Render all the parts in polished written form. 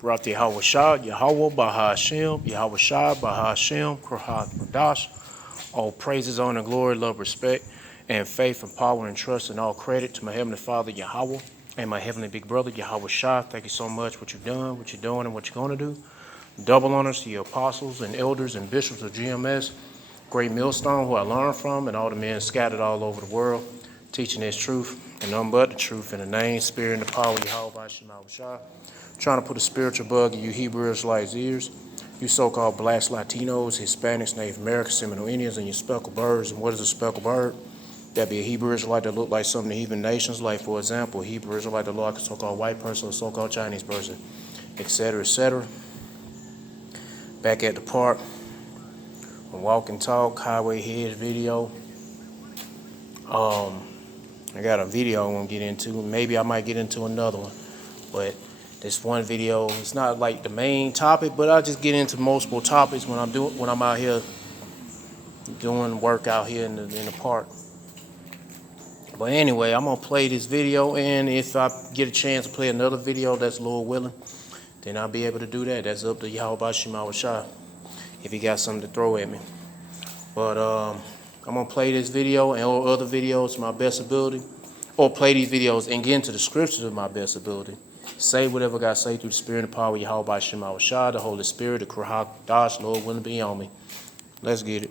Barak Yahweh Shah, Yahweh Bahashem, Yahweh Shah, Bahashem, Krahat Madash. All praises, honor, glory, love, respect, and faith and power and trust and all credit to my Heavenly Father, Yahweh, and my Heavenly Big Brother, Yahweh Shah. Thank you so much for what you've done, what you're doing, and what you're going to do. Double honors to your apostles and elders and bishops of GMS, great millstone who I learned from, and all the men scattered all over the world, teaching this truth and none but the truth in the name, spirit, and the power of Yahweh Shah. Trying to put a spiritual bug in you Hebrew Israelites' ears, you so-called blacks, Latinos, Hispanics, Native Americans, Seminole Indians, and your speckled birds. And what is a speckled bird? That'd be a Hebrew Israelite that look like some of the heathen nations, like, for example, a Hebrew Israelite that look like a so-called white person or so-called Chinese person, etc., etc. Back at the park, a walk and talk, highway heads video. I got a video I want to get into. Maybe I might get into another one, but this one video, it's not like the main topic, but I just get into multiple topics when I'm out here doing work out here in the park. But anyway, I'm gonna play this video, and if I get a chance to play another video that's Lord willing, then I'll be able to do that. That's up to Yahweh Shah if he got something to throw at me. But I'm gonna play this video and all other videos to my best ability, or play these videos and get into the scriptures of my best ability. Say whatever God say through the spirit and power of Yahweh Shah, the Holy Spirit, the Krahak Dash, Lord willing, be on me. Let's get it.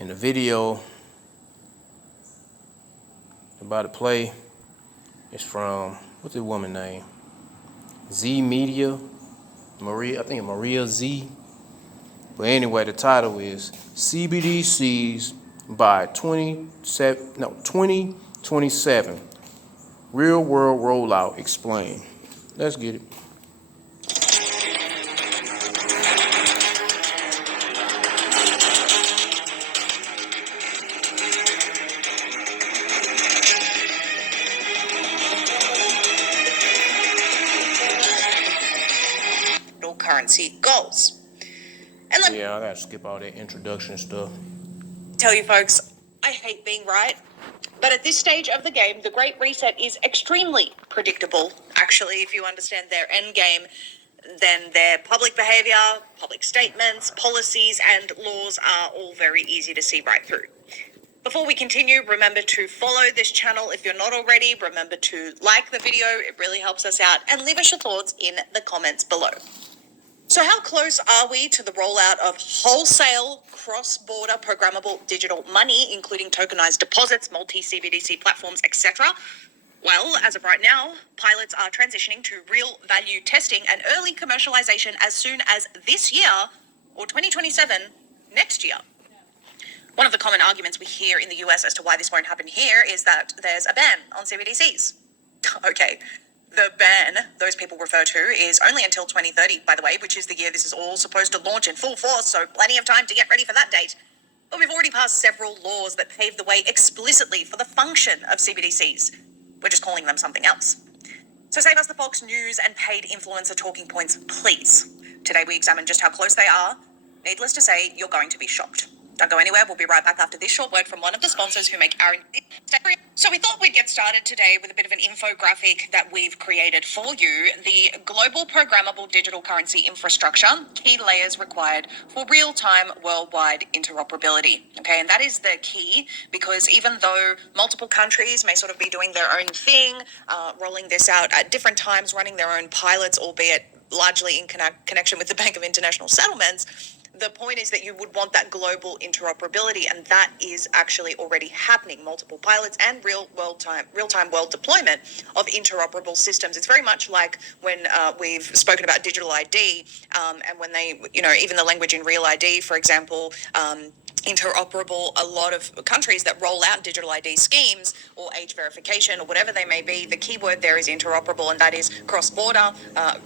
In the video I'm about to play, it's from, what's the woman name? Z Media, Maria, I think Maria Z. But anyway, the title is CBDCs by 2027. Real world rollout explained. Let's get it. Currency goals. And let I gotta skip all that introduction stuff. Tell you folks, I hate being right. But at this stage of the game, the Great Reset is extremely predictable. Actually, if you understand their end game, then their public behavior, public statements, policies, and laws are all very easy to see right through. Before we continue, remember to follow this channel if you're not already. Remember to like the video, it really helps us out, and leave us your thoughts in the comments below. So how close are we to the rollout of wholesale, cross-border programmable digital money, including tokenized deposits, multi-CBDC platforms, etc.? Well, as of right now, pilots are transitioning to real value testing and early commercialization as soon as this year, or 2027, next year. One of the common arguments we hear in the US as to why this won't happen here is that there's a ban on CBDCs. Okay. The ban those people refer to is only until 2030, by the way, which is the year this is all supposed to launch in full force, so plenty of time to get ready for that date. But we've already passed several laws that pave the way explicitly for the function of CBDCs. We're just calling them something else. So save us the Fox News and paid influencer talking points, please. Today we examine just how close they are. Needless to say, you're going to be shocked. Don't go anywhere. We'll be right back after this short word from one of the sponsors who make our... So we thought we'd get started today with a bit of an infographic that we've created for you. The global programmable digital currency infrastructure, key layers required for real-time worldwide interoperability. Okay, and that is the key, because even though multiple countries may sort of be doing their own thing, rolling this out at different times, running their own pilots, albeit largely in connection with the Bank of International Settlements, the point is that you would want that global interoperability, and that is actually already happening. Multiple pilots and real-time world deployment of interoperable systems. It's very much like when we've spoken about digital ID, and when they, even the language in Real ID, for example, interoperable. A lot of countries that roll out digital ID schemes or age verification or whatever they may be, the key word there is interoperable, and that is cross-border,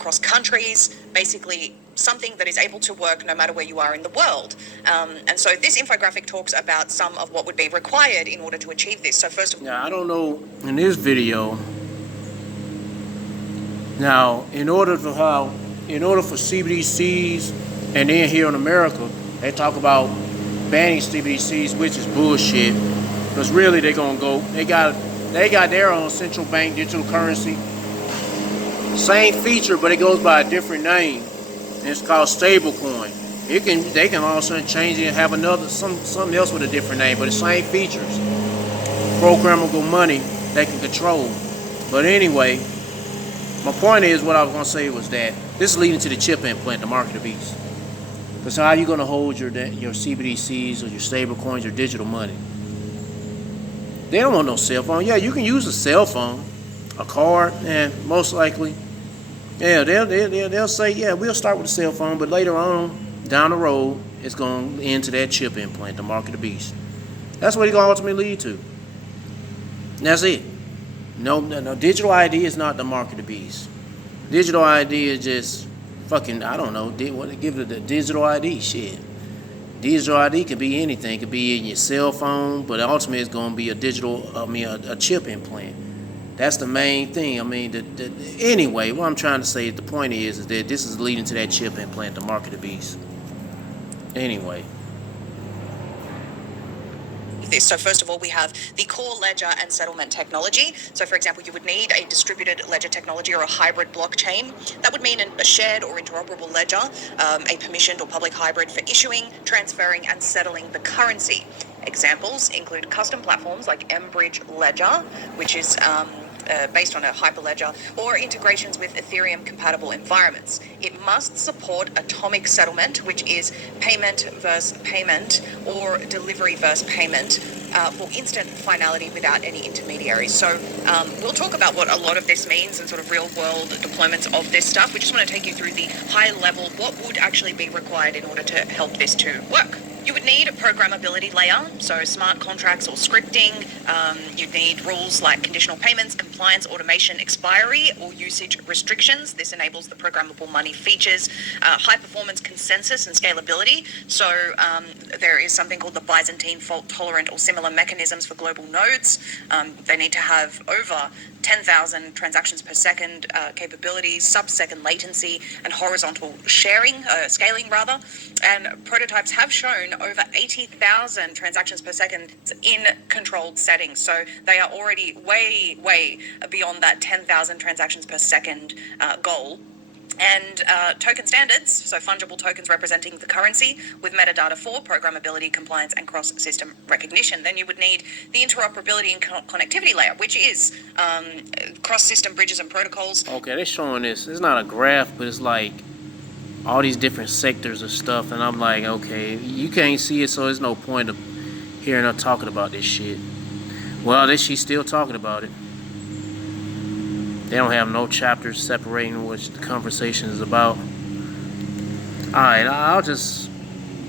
cross countries, basically something that is able to work no matter where you are in the world. And so this infographic talks about some of what would be required in order to achieve this. So first of all... Now, I don't know, in this video, now, in order for CBDCs, and then here in America, they talk about banning CBDCs, which is bullshit, because really they're gonna go, they got their own central bank digital currency, Same feature, but it goes by a different name. And it's called stablecoin. They can all of a sudden change it and have something else with a different name, but the same features. Programmable money they can control. But anyway, my point is, what I was going to say was that this is leading to the chip implant, the mark of the beast. Because how are you going to hold your CBDCs or your stable coins, your digital money? They don't want no cell phone. Yeah, you can use a cell phone, a card, and most likely, yeah, they'll say, yeah, we'll start with a cell phone, but later on, down the road, it's going to end to that chip implant, the mark of the beast. That's what it's going to ultimately lead to. And that's it. No, digital ID is not the mark of the beast. Digital ID is just fucking, I don't know, give it the digital ID shit. Digital ID could be anything. It could be in your cell phone, but ultimately it's going to be a chip implant. That's the main thing. I mean, anyway, what I'm trying to say, the point is that this is leading to that chip implant, the mark of the beast. Anyway. This. So first of all, we have the core ledger and settlement technology. So for example, you would need a distributed ledger technology or a hybrid blockchain. That would mean a shared or interoperable ledger, a permissioned or public hybrid for issuing, transferring, and settling the currency. Examples include custom platforms like mBridge Ledger, which is based on a hyperledger, or integrations with Ethereum-compatible environments. It must support atomic settlement, which is payment versus payment or delivery versus payment for instant finality without any intermediaries. So we'll talk about what a lot of this means and sort of real-world deployments of this stuff. We just want to take you through the high level, what would actually be required in order to help this to work. You would need a programmability layer, so smart contracts or scripting. You'd need rules like conditional payments, compliance, automation, expiry, or usage restrictions. This enables the programmable money features, high performance consensus and scalability. So there is something called the Byzantine fault tolerant or similar mechanisms for global nodes. They need to have over 10,000 transactions per second capabilities, sub-second latency, and horizontal scaling rather. And prototypes have shown over 80,000 transactions per second in controlled settings. So they are already way, way beyond that 10,000 transactions per second goal. And token standards, so fungible tokens representing the currency with metadata for programmability, compliance, and cross-system recognition. Then you would need the interoperability and connectivity layer, which is cross-system bridges and protocols. Okay, they're showing this. It's not a graph, but it's like all these different sectors of stuff, and I'm like, okay, you can't see it, so there's no point of hearing her talking about this shit. Well, she's still talking about it. They don't have no chapters separating what the conversation is about. Alright, I'll just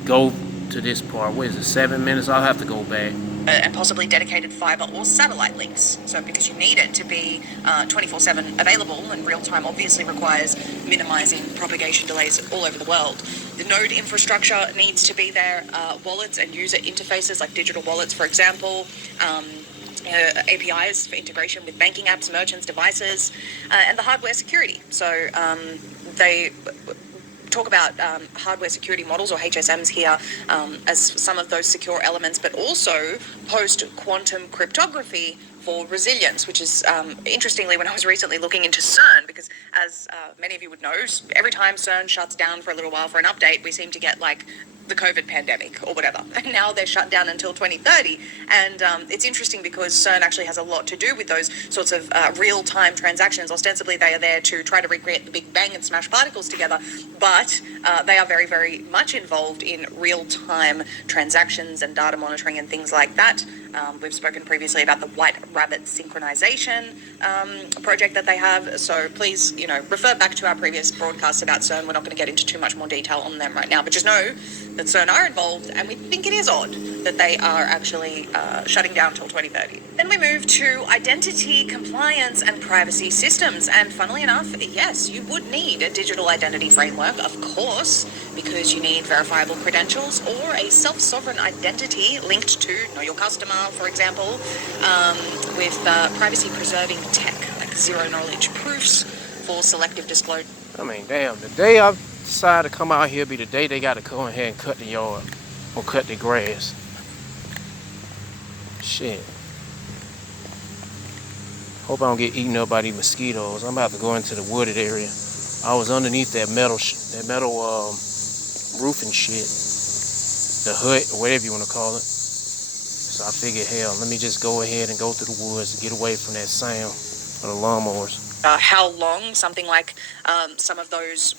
go to this part. What is it, 7 minutes? I'll have to go back. And possibly dedicated fiber or satellite links. So because you need it to be 24/7 available, and real time obviously requires minimizing propagation delays all over the world. The node infrastructure needs to be there. Wallets and user interfaces like digital wallets, for example. APIs for integration with banking apps, merchants, devices, and the hardware security. So they talk about hardware security models, or HSMs here, as some of those secure elements, but also post-quantum cryptography for resilience, which is interestingly, when I was recently looking into CERN, because as many of you would know, every time CERN shuts down for a little while for an update, we seem to get like the COVID pandemic or whatever. And now they're shut down until 2030. And it's interesting because CERN actually has a lot to do with those sorts of real-time transactions. Ostensibly, they are there to try to recreate the Big Bang and smash particles together, but they are very, very much involved in real-time transactions and data monitoring and things like that. We've spoken previously about the White Rabbit synchronization project that they have. So please, refer back to our previous broadcasts about CERN. We're not going to get into too much more detail on them right now, but just know that CERN are involved, and we think it is odd that they are actually shutting down till 2030. Then we move to identity, compliance, and privacy systems. And funnily enough, yes, you would need a digital identity framework, of course, because you need verifiable credentials or a self-sovereign identity linked to Know Your Customer, for example, with privacy-preserving tech, like zero-knowledge proofs for selective disclosure. I mean, damn, the day I decide to come out here be the day they got to go ahead and cut the yard or cut the grass. Shit. Hope I don't get eaten up by these mosquitoes. I'm about to go into the wooded area. I was underneath that metal roof and shit, the hut or whatever you want to call it. So I figured, hell, let me just go ahead and go through the woods and get away from that sound of the lawnmowers. How long something like some of those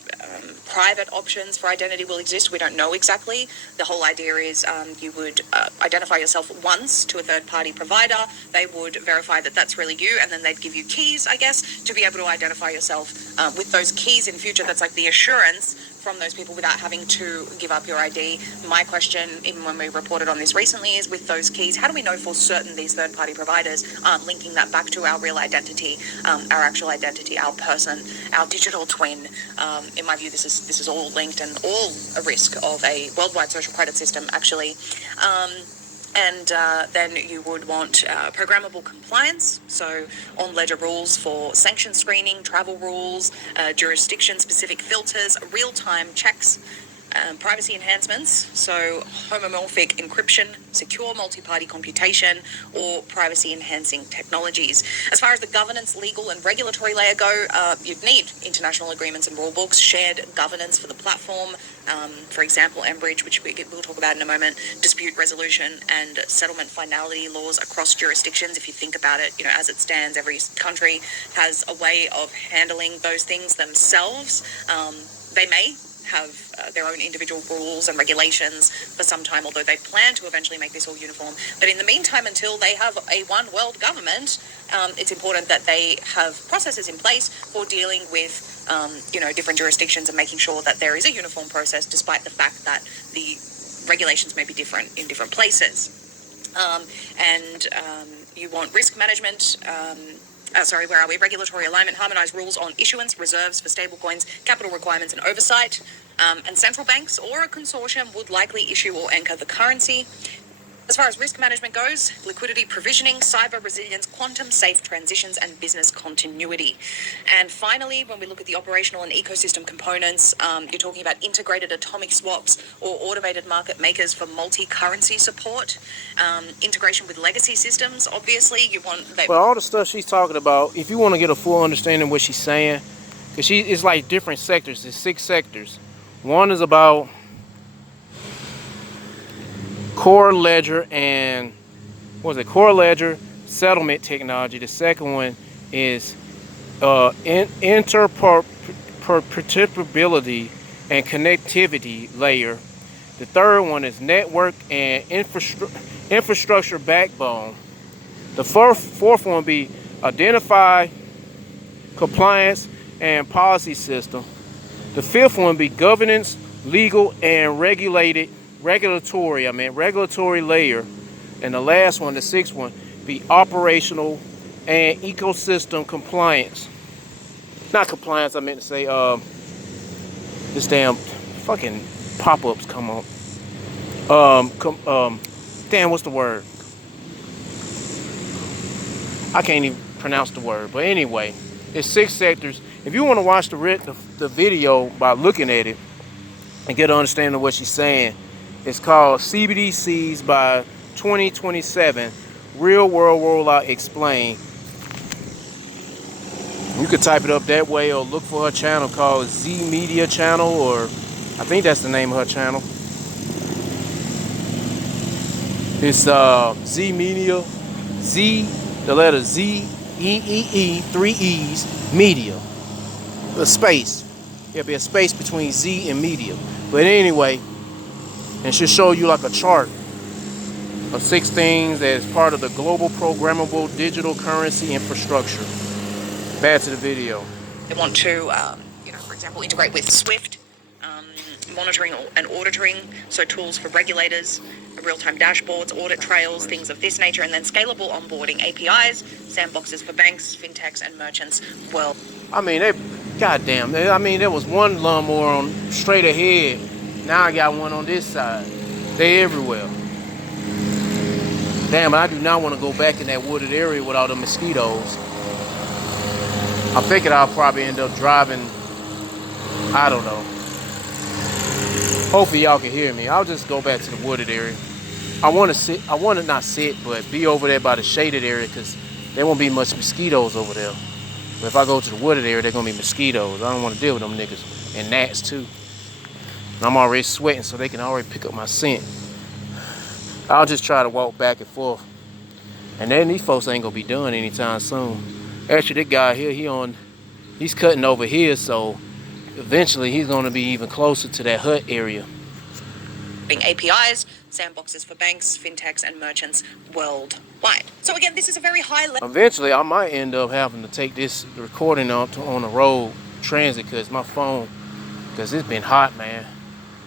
private options for identity will exist, we don't know exactly. The whole idea is you would identify yourself once to a third-party provider. They would verify that that's really you, and then they'd give you keys, I guess, to be able to identify yourself with those keys in future. That's like the assurance from those people without having to give up your ID. My question, even when we reported on this recently, is with those keys, how do we know for certain these third-party providers aren't linking that back to our real identity, our actual identity, our person, our digital twin? In my view, this is all linked and all a risk of a worldwide social credit system, actually. And then you would want programmable compliance, so on-ledger rules for sanction screening, travel rules, jurisdiction-specific filters, real-time checks, privacy enhancements, so homomorphic encryption, secure multi-party computation, or privacy-enhancing technologies. As far as the governance, legal, and regulatory layer go, you'd need international agreements and rulebooks, shared governance for the platform. For example, Enbridge, which we'll talk about in a moment, dispute resolution and settlement finality laws across jurisdictions. If you think about it, as it stands, every country has a way of handling those things themselves. They may have their own individual rules and regulations for some time, although they plan to eventually make this all uniform. But in the meantime, until they have a one world government, it's important that they have processes in place for dealing with different jurisdictions and making sure that there is a uniform process, despite the fact that the regulations may be different in different places. You want risk management. Where are we? Regulatory alignment, harmonized rules on issuance, reserves for stablecoins, capital requirements and oversight. And central banks or a consortium would likely issue or anchor the currency. As far as risk management goes, liquidity provisioning, cyber resilience, quantum safe transitions, and business continuity. And finally, when we look at the operational and ecosystem components, you're talking about integrated atomic swaps or automated market makers for multi-currency support, integration with legacy systems. Obviously, you want... Well, all the stuff she's talking about, if you want to get a full understanding of what she's saying, because it's like different sectors, there's 6 sectors. One is about core ledger and core ledger settlement technology. The second one is interoperability and connectivity layer. The third one is network and infrastructure backbone. The fourth one would be identify, compliance, and policy system. The fifth one would be governance, legal, and regulatory layer. And the last one, the sixth one, be operational and ecosystem compliance. Not compliance, I meant to say, this damn fucking pop-ups come on. Damn, what's the word? I can't even pronounce the word. But anyway, it's 6 sectors. If you want to watch the video by looking at it and get an understanding of what she's saying, it's called CBDCs by 2027, Real World Rollout Explained. You could type it up that way or look for her channel called Z Media Channel, or I think that's the name of her channel. It's Z Media, Z, the letter Z, E, 3 E's, Media. A space. There'll be a space between Z and Media. But anyway, and she'll show you like a chart of 6 things that is part of the global programmable digital currency infrastructure. Back to the video. They want to, for example, integrate with SWIFT, monitoring and auditing, so tools for regulators, real-time dashboards, audit trails, things of this nature, and then scalable onboarding APIs, sandboxes for banks, fintechs, and merchants. Well, I mean, goddamn. I mean, there was one lawnmower on straight ahead. Now I got one on this side. They everywhere. Damn, I do not want to go back in that wooded area with all the mosquitoes. I'm thinking I'll probably end up driving. I don't know. Hopefully y'all can hear me. I'll just go back to the wooded area. I want to not sit, but be over there by the shaded area, because there won't be much mosquitoes over there. But if I go to the wooded area, there's gonna be mosquitoes. I don't want to deal with them niggas. And gnats too. And I'm already sweating, so they can already pick up my scent. I'll just try to walk back and forth. And then these folks ain't gonna be done anytime soon. Actually, that guy here, he's cutting over here, so eventually he's gonna be even closer to that hut area. APIs, sandboxes for banks, fintechs, and merchants worldwide. So again, this is a very high level. Eventually, I might end up having to take this recording on the road transit because my phone, because it's been hot, man.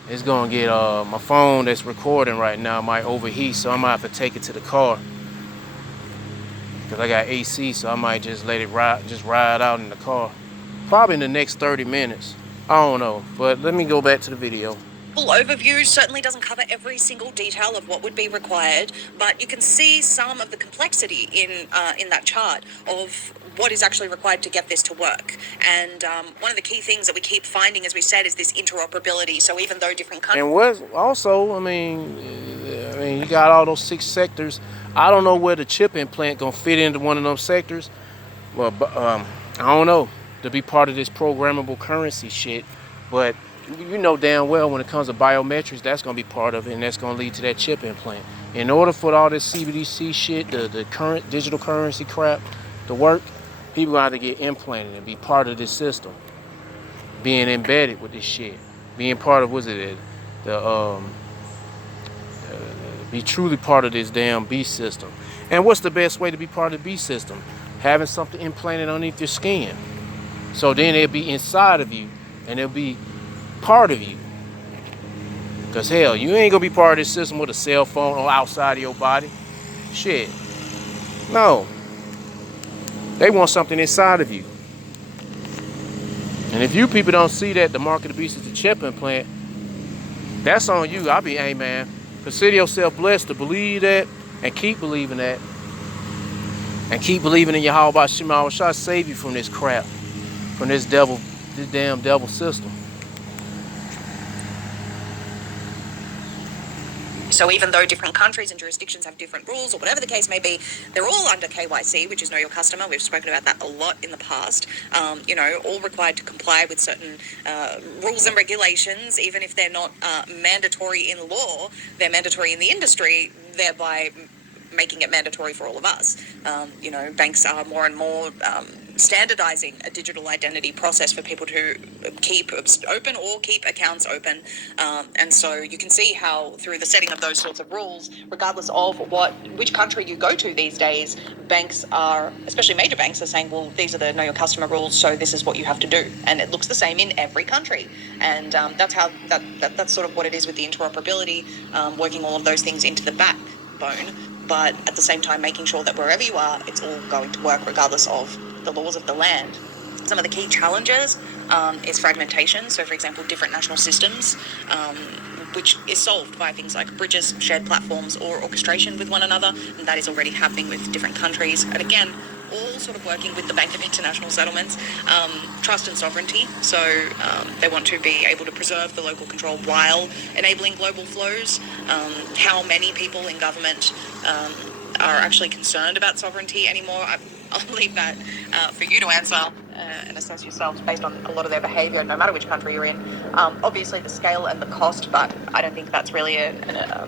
It's gonna get my phone that's recording right now might overheat, so I might have to take it to the car because I got AC, so I might just let it ride out in the car. Probably in the next 30 minutes. I don't know, but let me go back to the video. Full overview certainly doesn't cover every single detail of what would be required, but you can see some of the complexity in that chart of what is actually required to get this to work. And one of the key things that we keep finding, as we said, is this interoperability. So even though different countries... And what also, I mean, you got all those 6 sectors. I don't know where the chip implant gonna fit into one of those sectors. Well, I don't know, to be part of this programmable currency shit. But you know damn well when it comes to biometrics, that's gonna be part of it, and that's gonna lead to that chip implant. In order for all this CBDC shit, the current digital currency crap to work, people gonna have to get implanted and be part of this system, being embedded with this shit, being part of be truly part of this damn beast system. And what's the best way to be part of the beast system? Having something implanted underneath your skin, so then it'll be inside of you and it'll be part of you. Because hell, you ain't gonna be part of this system with a cell phone or outside of your body. Shit. No. They want something inside of you. And if you people don't see that the mark of the beast is the chip implant, that's on you. I'll be, hey man, consider yourself blessed to believe that and keep believing that. And keep believing in Yahweh Shema. I will try to save you from this crap, from this damn devil system. So even though different countries and jurisdictions have different rules, or whatever the case may be, they're all under KYC, which is Know Your Customer. We've spoken about that a lot in the past. All required to comply with certain rules and regulations, even if they're not mandatory in law, they're mandatory in the industry, thereby making it mandatory for all of us. Banks are more and more standardizing a digital identity process for people to keep open or keep accounts open. And so you can see how through the setting of those sorts of rules, regardless of which country you go to these days, banks are, especially major banks, are saying, well, these are the Know Your Customer rules, so this is what you have to do. And it looks the same in every country. And that's sort of what it is with the interoperability, working all of those things into the backbone, but at the same time making sure that wherever you are, it's all going to work regardless of the laws of the land. Some of the key challenges is fragmentation. So, for example, different national systems, which is solved by things like bridges, shared platforms, or orchestration with one another. And that is already happening with different countries. And again, all sort of working with the Bank of International Settlements, trust and sovereignty. So they want to be able to preserve the local control while enabling global flows. How many people in government are actually concerned about sovereignty anymore? I'll leave that for you to answer and assess yourselves based on a lot of their behaviour, no matter which country you're in. Obviously, the scale and the cost, but I don't think that's really a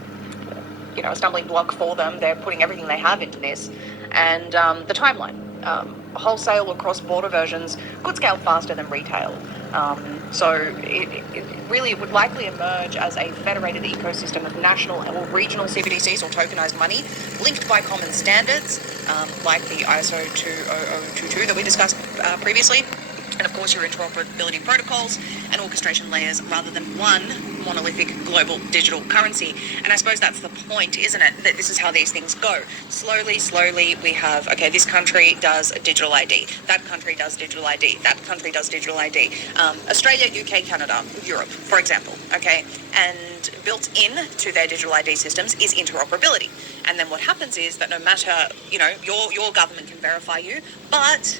stumbling block for them. They're putting everything they have into this. And the timeline. Wholesale or cross-border versions could scale faster than retail. So it really would likely emerge as a federated ecosystem of national or regional CBDCs or tokenized money linked by common standards like the ISO 20022 that we discussed previously. And of course your interoperability protocols and orchestration layers rather than one monolithic global digital currency. And I suppose that's the point, isn't it? That this is how these things go. Slowly we have, okay, this country does a digital ID. That country does digital ID. That country does digital ID. Australia, UK, Canada, Europe, for example, okay? And built in to their digital ID systems is interoperability. And then what happens is that no matter, your government can verify you, but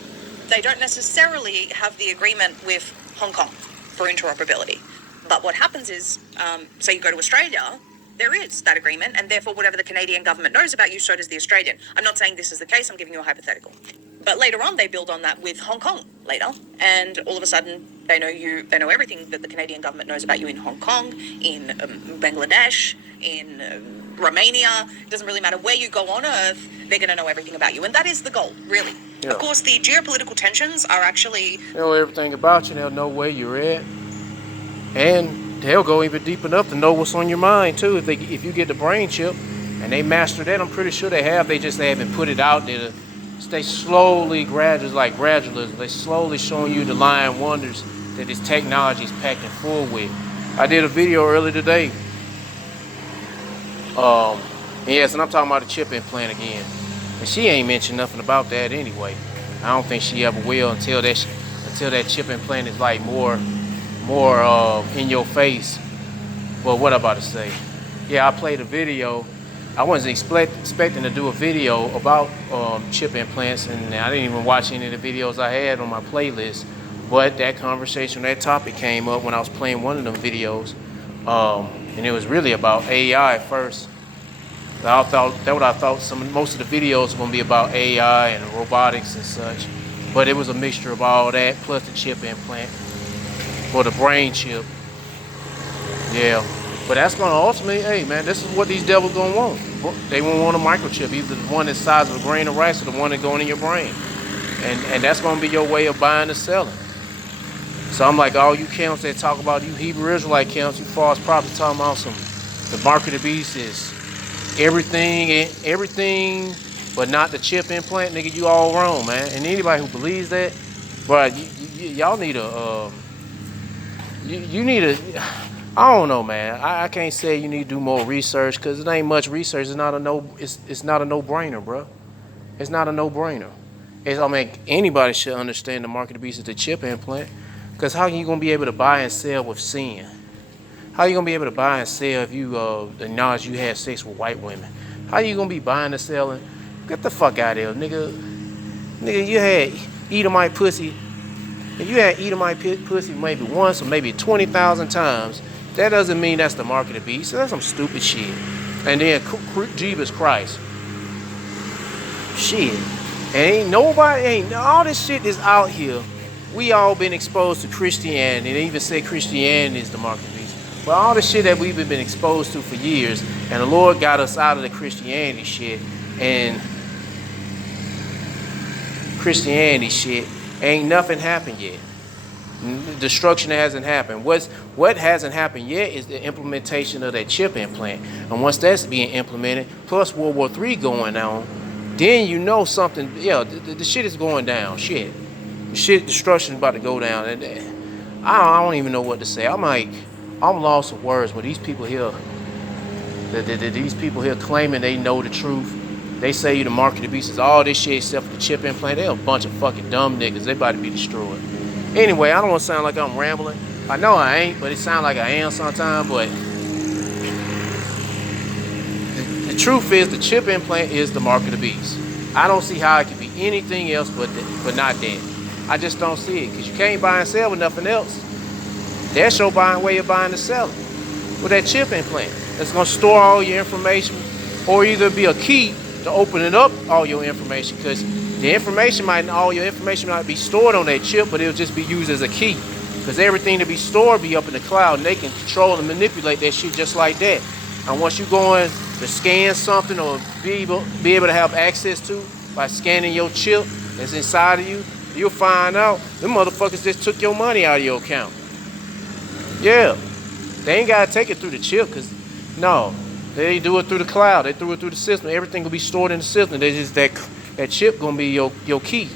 they don't necessarily have the agreement with Hong Kong for interoperability. But what happens is, say you go to Australia, there is that agreement, and therefore whatever the Canadian government knows about you, so does the Australian. I'm not saying this is the case, I'm giving you a hypothetical. But later on, they build on that with Hong Kong later, and all of a sudden, they know everything that the Canadian government knows about you in Hong Kong, in Bangladesh, in Romania. It doesn't really matter where you go on Earth, they're going to know everything about you, and that is the goal, really. Yeah. Of course, the geopolitical tensions are actually... They know everything about you. They'll know where you're at, and they'll go even deep enough to know what's on your mind too. If you get the brain chip, and they master that, I'm pretty sure they have. They haven't put it out there. They slowly, gradualism. They slowly showing you the lying wonders that this technology is packing full with. I did a video earlier today. Yes, and I'm talking about the chip implant again. And she ain't mentioned nothing about that anyway. I don't think she ever will until that chip implant is like more in your face. Well, what I'm about to say? Yeah, I played a video. I wasn't expecting to do a video about chip implants, and I didn't even watch any of the videos I had on my playlist. But that conversation, that topic came up when I was playing one of them videos, and it was really about AI at first. I thought most of the videos were going to be about AI and robotics and such, but it was a mixture of all that plus the chip implant or the brain chip. Yeah. But that's going to ultimately, hey man, this is what these devils going to want. They won't want a microchip, either the one that's the size of a grain of rice or the one that's going in your brain. And that's going to be your way of buying and selling. So I'm like, all you camps that talk about, you Hebrew Israelite camps, you false prophets talking about the mark of the beast is everything but not the chip implant. Nigga, you all wrong, man. And anybody who believes that, bro, y'all need you need a... I don't know, man. I can't say you need to do more research because it ain't much research. It's not a no-brainer, bro. It's not a no-brainer. I mean, anybody should understand the mark of the beast is the chip implant. Because how are you gonna be able to buy and sell with sin? How are you gonna be able to buy and sell if you acknowledge you had sex with white women? How are you gonna be buying and selling? Get the fuck out of here, nigga. Nigga, you had Edomite pussy. If you had Edomite pussy maybe once or maybe 20,000 times. That doesn't mean that's the mark of the beast. So that's some stupid shit. And then Jeebus Christ. Shit. And all this shit is out here. We all been exposed to Christianity. And they even say Christianity is the mark of the beast. But all the shit that we've been exposed to for years, and the Lord got us out of the Christianity shit. And Christianity shit, ain't nothing happened yet. Destruction hasn't happened. What hasn't happened yet is the implementation of that chip implant. And once that's being implemented, plus World War III going on, then you know something. Yeah, the shit is going down. Destruction is about to go down. And I don't even know what to say. I'm lost for words. But these people here, these people here claiming they know the truth. They say the mark of the beast is all this shit except for the chip implant. They're a bunch of fucking dumb niggas. They about to be destroyed. Anyway, I don't want to sound like I'm rambling. I know I ain't, but it sounds like I am sometimes. But the truth is the chip implant is the mark of the beast. I don't see how it could be anything else but not that. I just don't see it because you can't buy and sell with nothing else. That's your way of buying and selling with that chip implant. It's going to store all your information or either be a key to opening up all your information because all your information might be stored on that chip, but it'll just be used as a key. Because everything to be stored be up in the cloud, and they can control and manipulate that shit just like that. And once you go in to scan something or be able to have access to by scanning your chip that's inside of you, you'll find out them motherfuckers just took your money out of your account. Yeah, they ain't gotta take it through the chip, because no, they do it through the cloud. They threw it through the system. Everything will be stored in the system. They just that chip gonna be your key,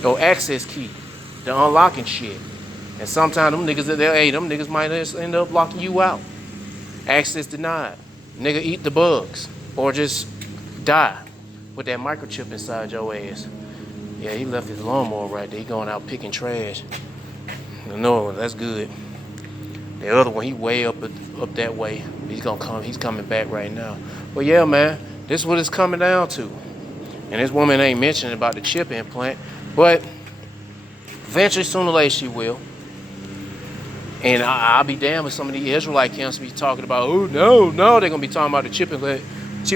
your access key, the unlocking shit. And sometimes them niggas might just end up locking you out. Access denied. Nigga eat the bugs or just die with that microchip inside your ass. Yeah, he left his lawnmower right there. He going out picking trash. No, that's good. The other one, he way up that way. He's coming back right now. But yeah, man, this is what it's coming down to. And this woman ain't mentioning about the chip implant, but eventually, sooner or later, she will. And I'll be damned if some of the Israelite camps be talking about, oh, no, they're going to be talking about the chip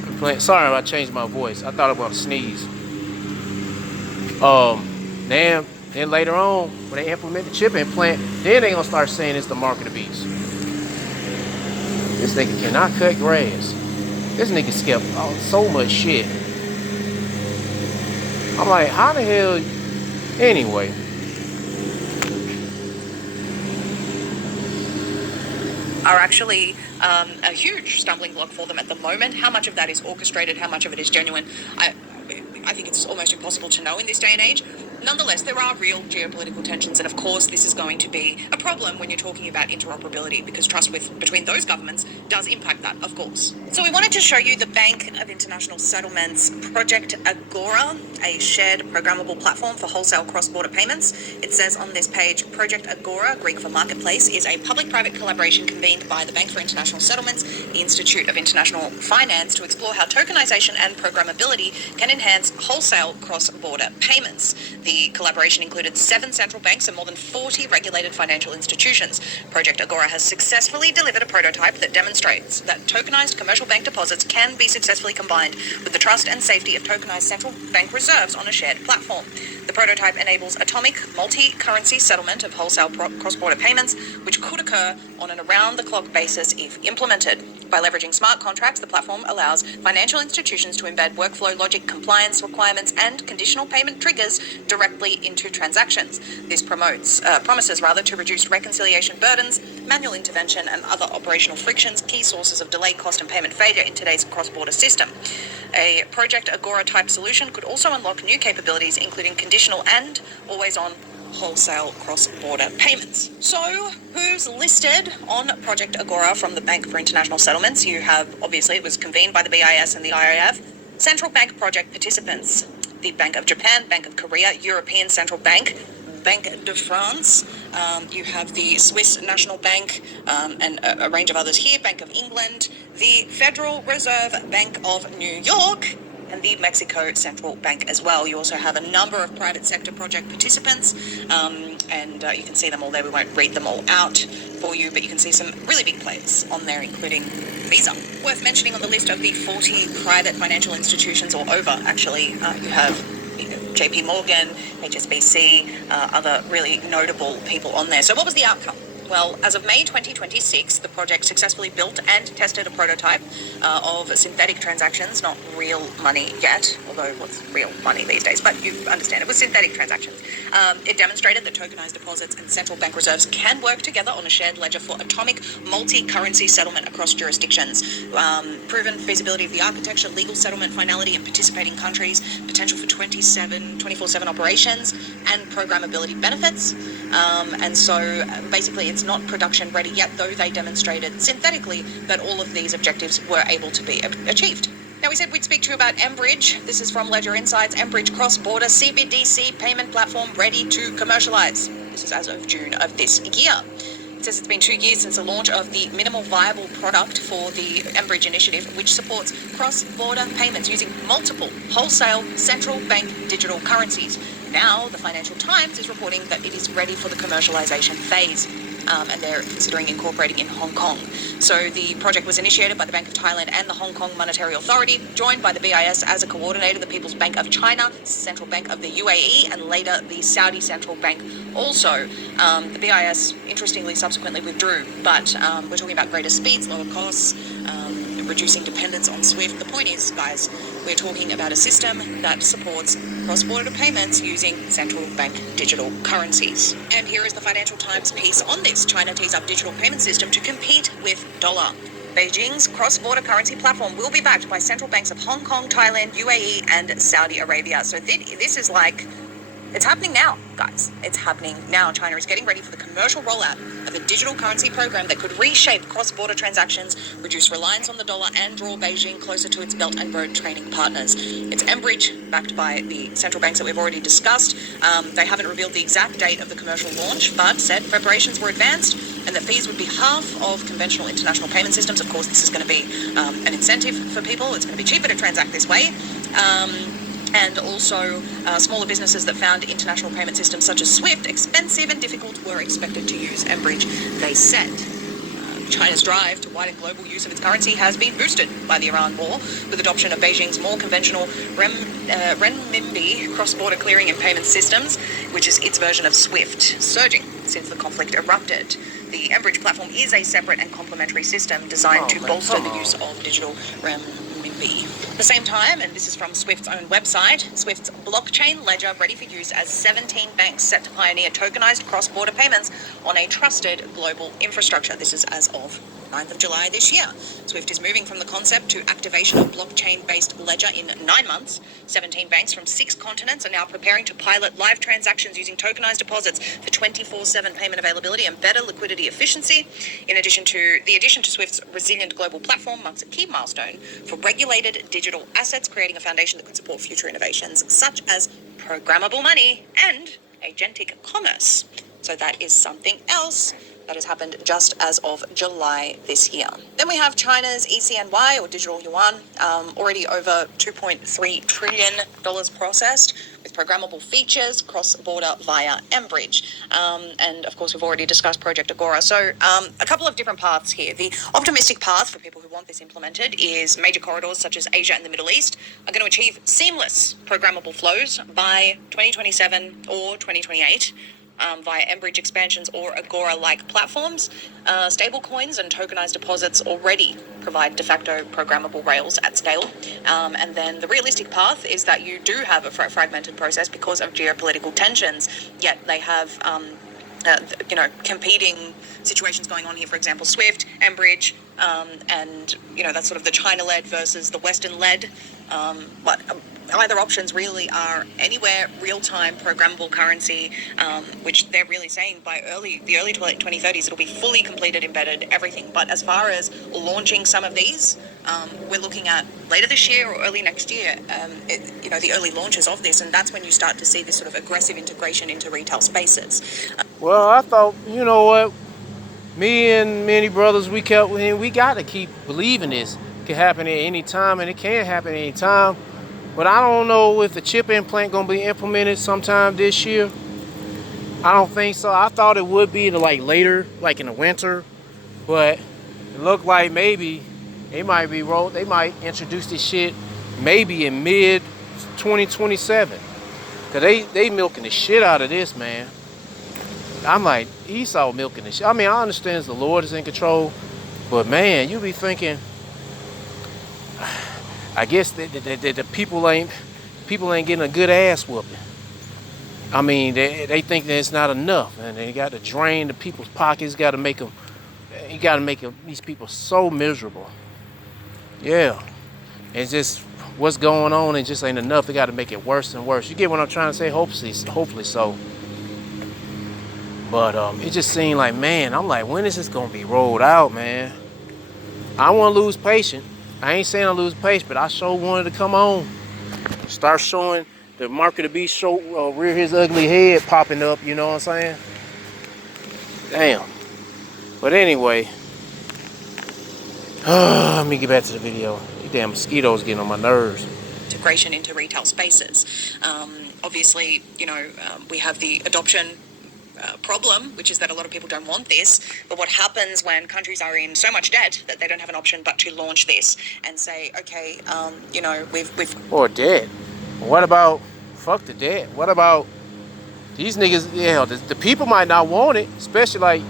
implant. Sorry, I changed my voice. I thought I was going to sneeze. Then later on, when they implement the chip implant, then they're going to start saying it's the mark of the beast. This nigga cannot cut grass. This nigga skipped so much shit. I'm like, how the hell? Anyway. Are actually a huge stumbling block for them at the moment. How much of that is orchestrated, how much of it is genuine, I think it's almost impossible to know in this day and age. Nonetheless, there are real geopolitical tensions, and of course this is going to be a problem when you're talking about interoperability, because trust between those governments does impact that, of course. So we wanted to show you the Bank of International Settlements Project Agora, a shared programmable platform for wholesale cross-border payments. It says on this page, Project Agora, Greek for marketplace, is a public-private collaboration convened by the Bank for International Settlements, the Institute of International Finance, to explore how tokenization and programmability can enhance wholesale cross-border payments. The collaboration included 7 central banks and more than 40 regulated financial institutions. Project Agora has successfully delivered a prototype that demonstrates that tokenized commercial bank deposits can be successfully combined with the trust and safety of tokenized central bank reserves on a shared platform. The prototype enables atomic multi-currency settlement of wholesale cross-border payments, which could occur on an around-the-clock basis if implemented. By leveraging smart contracts, the platform allows financial institutions to embed workflow logic, compliance requirements, and conditional payment triggers directly into transactions. This promises to reduce reconciliation burdens, manual intervention, and other operational frictions, key sources of delay, cost, and payment failure in today's cross-border system. A Project Agora-type solution could also unlock new capabilities, including conditional and always-on wholesale cross-border payments. So, who's listed on Project Agora from the Bank for International Settlements? You have, obviously, it was convened by the BIS and the IIF. Central Bank project participants: the Bank of Japan, Bank of Korea, European Central Bank, Banque de France, you have the Swiss National Bank, and a range of others here, Bank of England, the Federal Reserve Bank of New York, and the Mexico Central Bank as well. You also have a number of private sector project participants, and you can see them all there. We won't read them all out for you, but you can see some really big players on there, including Visa. Worth mentioning on the list of the 40 private financial institutions, or over actually, you have JP Morgan, HSBC, other really notable people on there. So what was the outcome? Well, as of May 2026, the project successfully built and tested a prototype of synthetic transactions, not real money yet, although what's real money these days, but you understand it was synthetic transactions. It demonstrated that tokenized deposits and central bank reserves can work together on a shared ledger for atomic multi-currency settlement across jurisdictions. Proven feasibility of the architecture, legal settlement, finality in participating countries, potential for 24/7 operations, and programmability benefits. And so basically it's not production ready yet, though they demonstrated synthetically that all of these objectives were able to be achieved. Now, we said we'd speak to you about Mbridge. This is from Ledger Insights. Mbridge cross-border CBDC payment platform ready to commercialize. This is as of June of this year. It says it's been 2 years since the launch of the minimal viable product for the Mbridge initiative, which supports cross-border payments using multiple wholesale central bank digital currencies. Now, the Financial Times is reporting that it is ready for the commercialization phase. And they're considering incorporating in Hong Kong. So the project was initiated by the Bank of Thailand and the Hong Kong Monetary Authority, joined by the BIS as a coordinator, the People's Bank of China, Central Bank of the UAE, and later the Saudi Central Bank also. The BIS, interestingly, subsequently withdrew, but we're talking about greater speeds, lower costs, reducing dependence on SWIFT. The point is, guys, we're talking about a system that supports cross-border payments using central bank digital currencies. And here is the Financial Times piece on this. China tees up digital payment system to compete with dollar. Beijing's cross-border currency platform will be backed by central banks of Hong Kong, Thailand, UAE, and Saudi Arabia. So this is like, it's happening now, guys. It's happening now. China is getting ready for the commercial rollout of a digital currency program that could reshape cross-border transactions, reduce reliance on the dollar, and draw Beijing closer to its Belt and Road trading partners. It's Mbridge, backed by the central banks that we've already discussed. They haven't revealed the exact date of the commercial launch, but said preparations were advanced and that fees would be half of conventional international payment systems. Of course, this is going to be an incentive for people. It's going to be cheaper to transact this way. And also, smaller businesses that found international payment systems such as SWIFT expensive and difficult were expected to use Enbridge, they said. China's drive to widen global use of its currency has been boosted by the Iran war, with adoption of Beijing's more conventional renminbi cross-border clearing and payment systems, which is its version of SWIFT, surging since the conflict erupted. The Enbridge platform is a separate and complementary system designed to bolster the use of digital renminbi. At the same time, and this is from SWIFT's own website, SWIFT's blockchain ledger ready for use as 17 banks set to pioneer tokenized cross-border payments on a trusted global infrastructure. This is as of 9th of July this year. SWIFT is moving from the concept to activation of blockchain-based ledger in 9 months. 17 banks from 6 continents are now preparing to pilot live transactions using tokenized deposits for 24/7 payment availability and better liquidity efficiency. In addition to SWIFT's resilient global platform marks a key milestone for regulated digital assets, creating a foundation that could support future innovations such as programmable money and agentic commerce. So that is something else that has happened just as of July this year. Then we have China's ECNY, or digital yuan, already over $2.3 trillion processed with programmable features cross-border via Enbridge. And of course, we've already discussed Project Agora. So a couple of different paths here. The optimistic path for people who want this implemented is major corridors such as Asia and the Middle East are going to achieve seamless programmable flows by 2027 or 2028. Via Enbridge expansions or Agora-like platforms. Stablecoins and tokenized deposits already provide de facto programmable rails at scale. And then the realistic path is that you do have a fragmented process because of geopolitical tensions, yet they have competing situations going on here. For example, SWIFT, Enbridge, and that's sort of the China-led versus the Western-led. But either options really are anywhere real-time programmable currency, which they're really saying by the early 2030s it'll be fully completed, embedded, everything. But as far as launching some of these, we're looking at later this year or early next year, the early launches of this, and that's when you start to see this sort of aggressive integration into retail spaces. Well, I thought, you know what, me and many brothers, we got to keep believing this. It can happen at any time, and it can happen at any time. But I don't know if the chip implant going to be implemented sometime this year. I don't think so. I thought it would be later, like in the winter. But it looked like maybe they might introduce this shit maybe in mid 2027. Because they milking the shit out of this, man. I'm like, Esau milking the shit. I mean, I understand the Lord is in control. But man, you be thinking, I guess the people ain't getting a good ass whooping. I mean, they think that it's not enough, and they got to drain the people's pockets. Got to make them. You got to make these people so miserable. Yeah, it's just what's going on. It just ain't enough. They got to make it worse and worse. You get what I'm trying to say? Hopefully so. But it just seemed like, man, I'm like, when is this gonna be rolled out, man? I don't want to lose patience. I ain't saying I lose patience, but I sure wanted to come on, start showing the market to be rear his ugly head popping up. You know what I'm saying? Damn. But anyway, let me get back to the video. These damn mosquitoes getting on my nerves. Integration into retail spaces. Obviously, we have the adoption problem, which is that a lot of people don't want this. But what happens when countries are in so much debt that they don't have an option but to launch this and say, okay, we've or debt. What about fuck the debt? What about these niggas? Yeah, the people might not want it, especially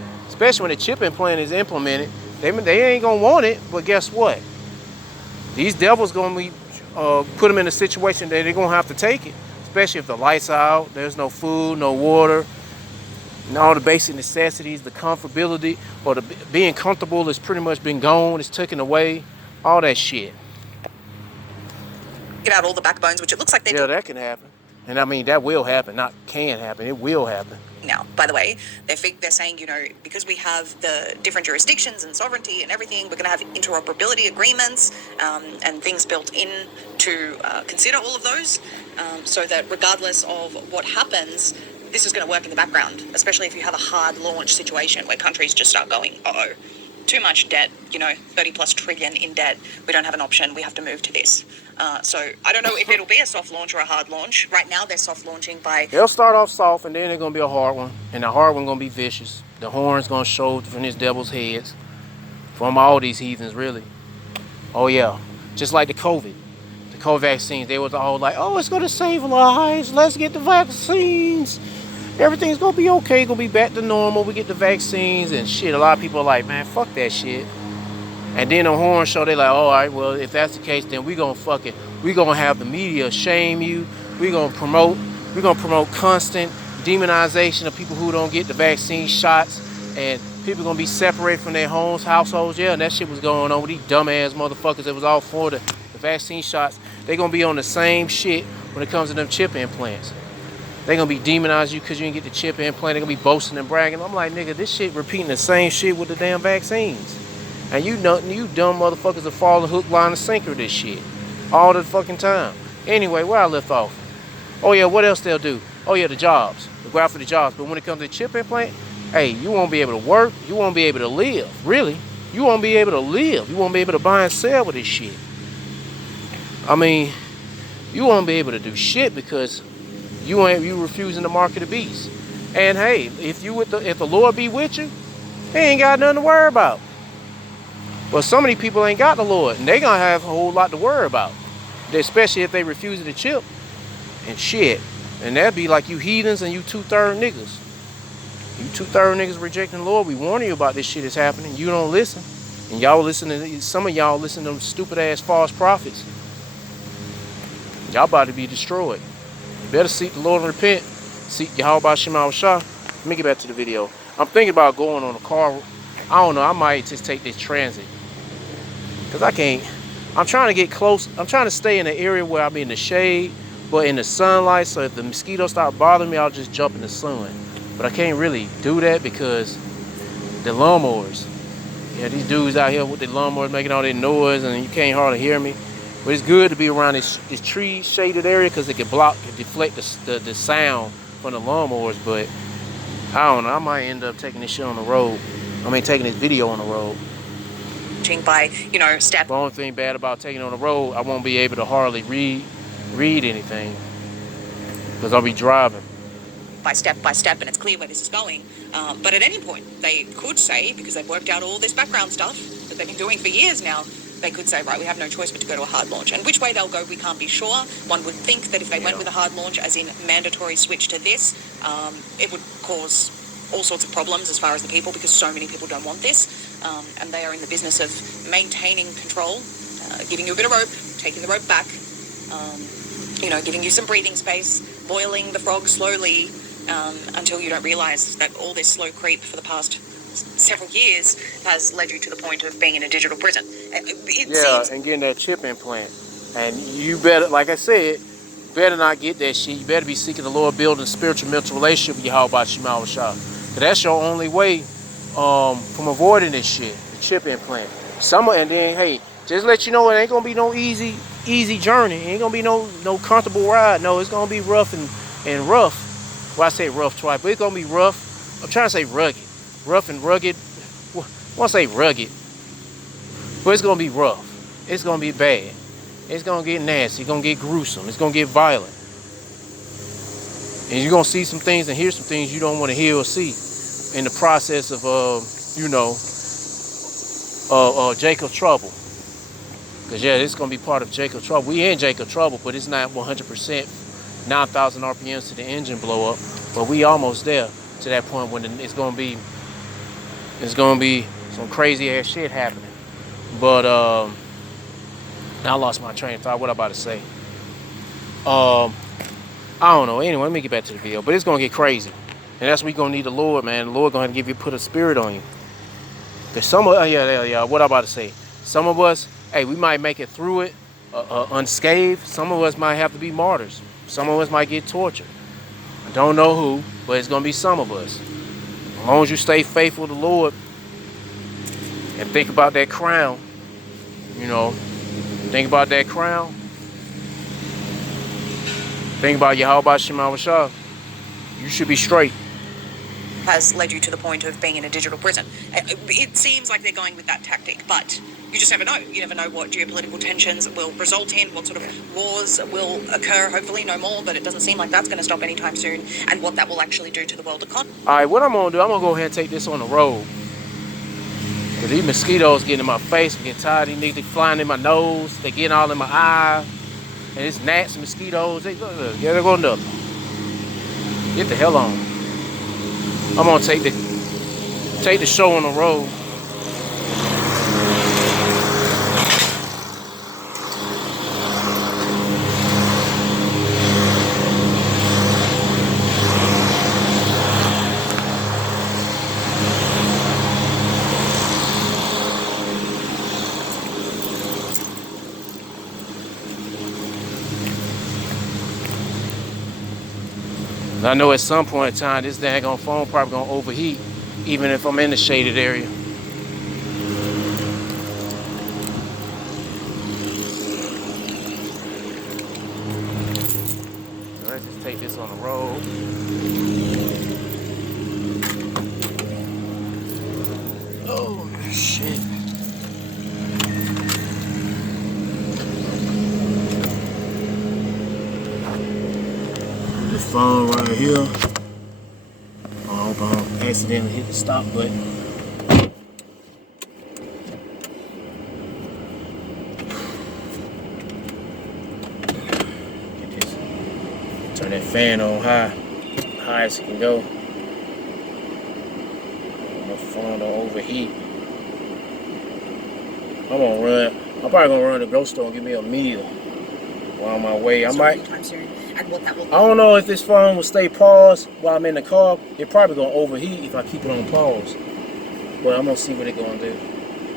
when the chip implant is implemented. They ain't gonna want it. But guess what? These devils gonna be put them in a situation that they're gonna have to take it, especially if the lights are out, there's no food, no water. And all the basic necessities, the comfortability, or the being comfortable has pretty much been gone. It's taken away. All that shit. Get out all the backbones, which it looks like they do. Yeah, that can happen. And I mean, that will happen. Not can happen. It will happen. Now, by the way, they're saying, because we have the different jurisdictions and sovereignty and everything, we're going to have interoperability agreements and things built in to consider all of those, so that regardless of what happens, this is going to work in the background, especially if you have a hard launch situation where countries just start going, too much debt, 30 plus trillion in debt. We don't have an option. We have to move to this. So I don't know if it'll be a soft launch or a hard launch. Right now they're soft launching by... They'll start off soft and then they're going to be a hard one. And the hard one going to be vicious. The horn's going to show from his devil's heads. From all these heathens, really. Oh, yeah. Just like the COVID vaccines. They was all like, oh, it's going to save lives. Let's get the vaccines. Everything's going to be okay. Going to be back to normal. We get the vaccines and shit. A lot of people are like, man, fuck that shit. And then the horn show, they like, all right, well, if that's the case, then we going to have the media shame you. We're going to promote constant demonization of people who don't get the vaccine shots. And people going to be separated from their homes, households. Yeah, and that shit was going on with these dumbass motherfuckers that was all for the vaccine shots. They're going to be on the same shit when it comes to them chip implants. They're going to be demonizing you because you didn't get the chip implant. They're going to be boasting and bragging. I'm like, nigga, this shit repeating the same shit with the damn vaccines. And you dumb motherfuckers are falling hook, line, and sinker this shit. All the fucking time. Anyway, where I left off. Oh, yeah, what else they'll do? Oh, yeah, the jobs. They'll go out for the jobs. But when it comes to the chip implant, hey, you won't be able to work. You won't be able to live. Really. You won't be able to live. You won't be able to buy and sell with this shit. I mean, you won't be able to do shit because you refusing to market the beast. And hey, if the Lord be with you, he ain't got nothing to worry about. But so many people ain't got the Lord, and they gonna have a whole lot to worry about. Especially if they refuse the chip and shit. And that'd be like you heathens and you 2/3 niggas. You 2/3 niggas rejecting the Lord. We warning you about this shit is happening. You don't listen. And y'all listen to, some of y'all listen to them stupid ass false prophets. Y'all about to be destroyed. You better seek the Lord and repent. Seek Yahweh Shema Shah. Let me get back to the video. I'm thinking about going on a car. I don't know. I might just take this transit. Because I can't. I'm trying to get close. I'm trying to stay in an area where I'm in the shade, but in the sunlight. So if the mosquitoes start bothering me, I'll just jump in the sun. But I can't really do that because the lawnmowers. Yeah, these dudes out here with the lawnmowers making all that noise and you can't hardly hear me. But it's good to be around this tree shaded area because it can deflect the sound from the lawnmowers. But I don't know. I might end up taking this shit on the road. I mean, taking this video on the road. By, step. The only thing bad about taking it on the road, I won't be able to hardly read anything because I'll be driving. By step, and it's clear where this is going. But at any point, they could say, because they've worked out all this background stuff that they've been doing for years now, they could say, right, we have no choice but to go to a hard launch. And which way they'll go, we can't be sure. One would think that if they went with a hard launch, as in mandatory switch to this, it would cause all sorts of problems as far as the people, because so many people don't want this. And they are in the business of maintaining control, giving you a bit of rope, taking the rope back, giving you some breathing space, boiling the frog slowly until you don't realize that all this slow creep for the past several years has led you to the point of being in a digital prison. And getting that chip implant. And you better, like I said, better not get that shit. You better be seeking the Lord, building a spiritual mental relationship with Yahweh Shema Shah. Because that's your only way from avoiding this shit, the chip implant. And then, hey, just let you know, it ain't gonna be no easy journey. It ain't gonna be no comfortable ride. No, it's gonna be rough and rough. Well, I say rough twice, but it's gonna be rough. I'm trying to say rugged. Rough and rugged. I want to say rugged, but it's gonna be rough. It's gonna be bad. It's gonna get nasty. It's gonna get gruesome. It's gonna get violent. And you're gonna see some things and hear some things you don't want to hear or see in the process of Jacob's trouble. Because yeah, it's gonna be part of Jacob's trouble. We in Jacob's trouble, but it's not 100%, 9,000 RPMs to the engine blow up. But we almost there to that point when it's gonna be some crazy ass shit happening. But now I lost my train of thought. What I'm about to say? I don't know. Anyway, let me get back to the video. But it's gonna get crazy, and that's where you're gonna need the Lord, man. The Lord gonna have to put a spirit on you. Cause what I'm about to say. Some of us, hey, we might make it through it unscathed. Some of us might have to be martyrs. Some of us might get tortured. I don't know who, but it's gonna be some of us. As long as you stay faithful to the Lord and think about that crown, think about that crown. Think about Yahweh Shema Shah. You should be straight. has led you to the point of being in a digital prison. It seems like they're going with that tactic, but you just never know. You never know what geopolitical tensions will result in, what sort of wars will occur, hopefully no more, but it doesn't seem like that's going to stop anytime soon, and what that will actually do to the world economy. All right, what I'm going to do, I'm going to go ahead and take this on the road. Because these mosquitoes getting in my face, I'm getting tired. These niggas flying in my nose. They getting all in my eye. And it's gnats and mosquitoes. Look, yeah, they're going to get the hell on. I'm going to take the show on the road. I know at some point in time, this daggone phone probably gonna overheat, even if I'm in the shaded area. So let's just take this on the road. Oh, shit. This phone right here. I hope I don't accidentally hit the stop button. Get this. Turn that fan on high as it can go. My phone don't overheat. I'm gonna run. I'm probably gonna run to the grocery store and get me a meal while on my way. I might. I don't know if this phone will stay paused while I'm in the car. It's probably gonna overheat if I keep it on pause. But I'm gonna see what it's gonna do.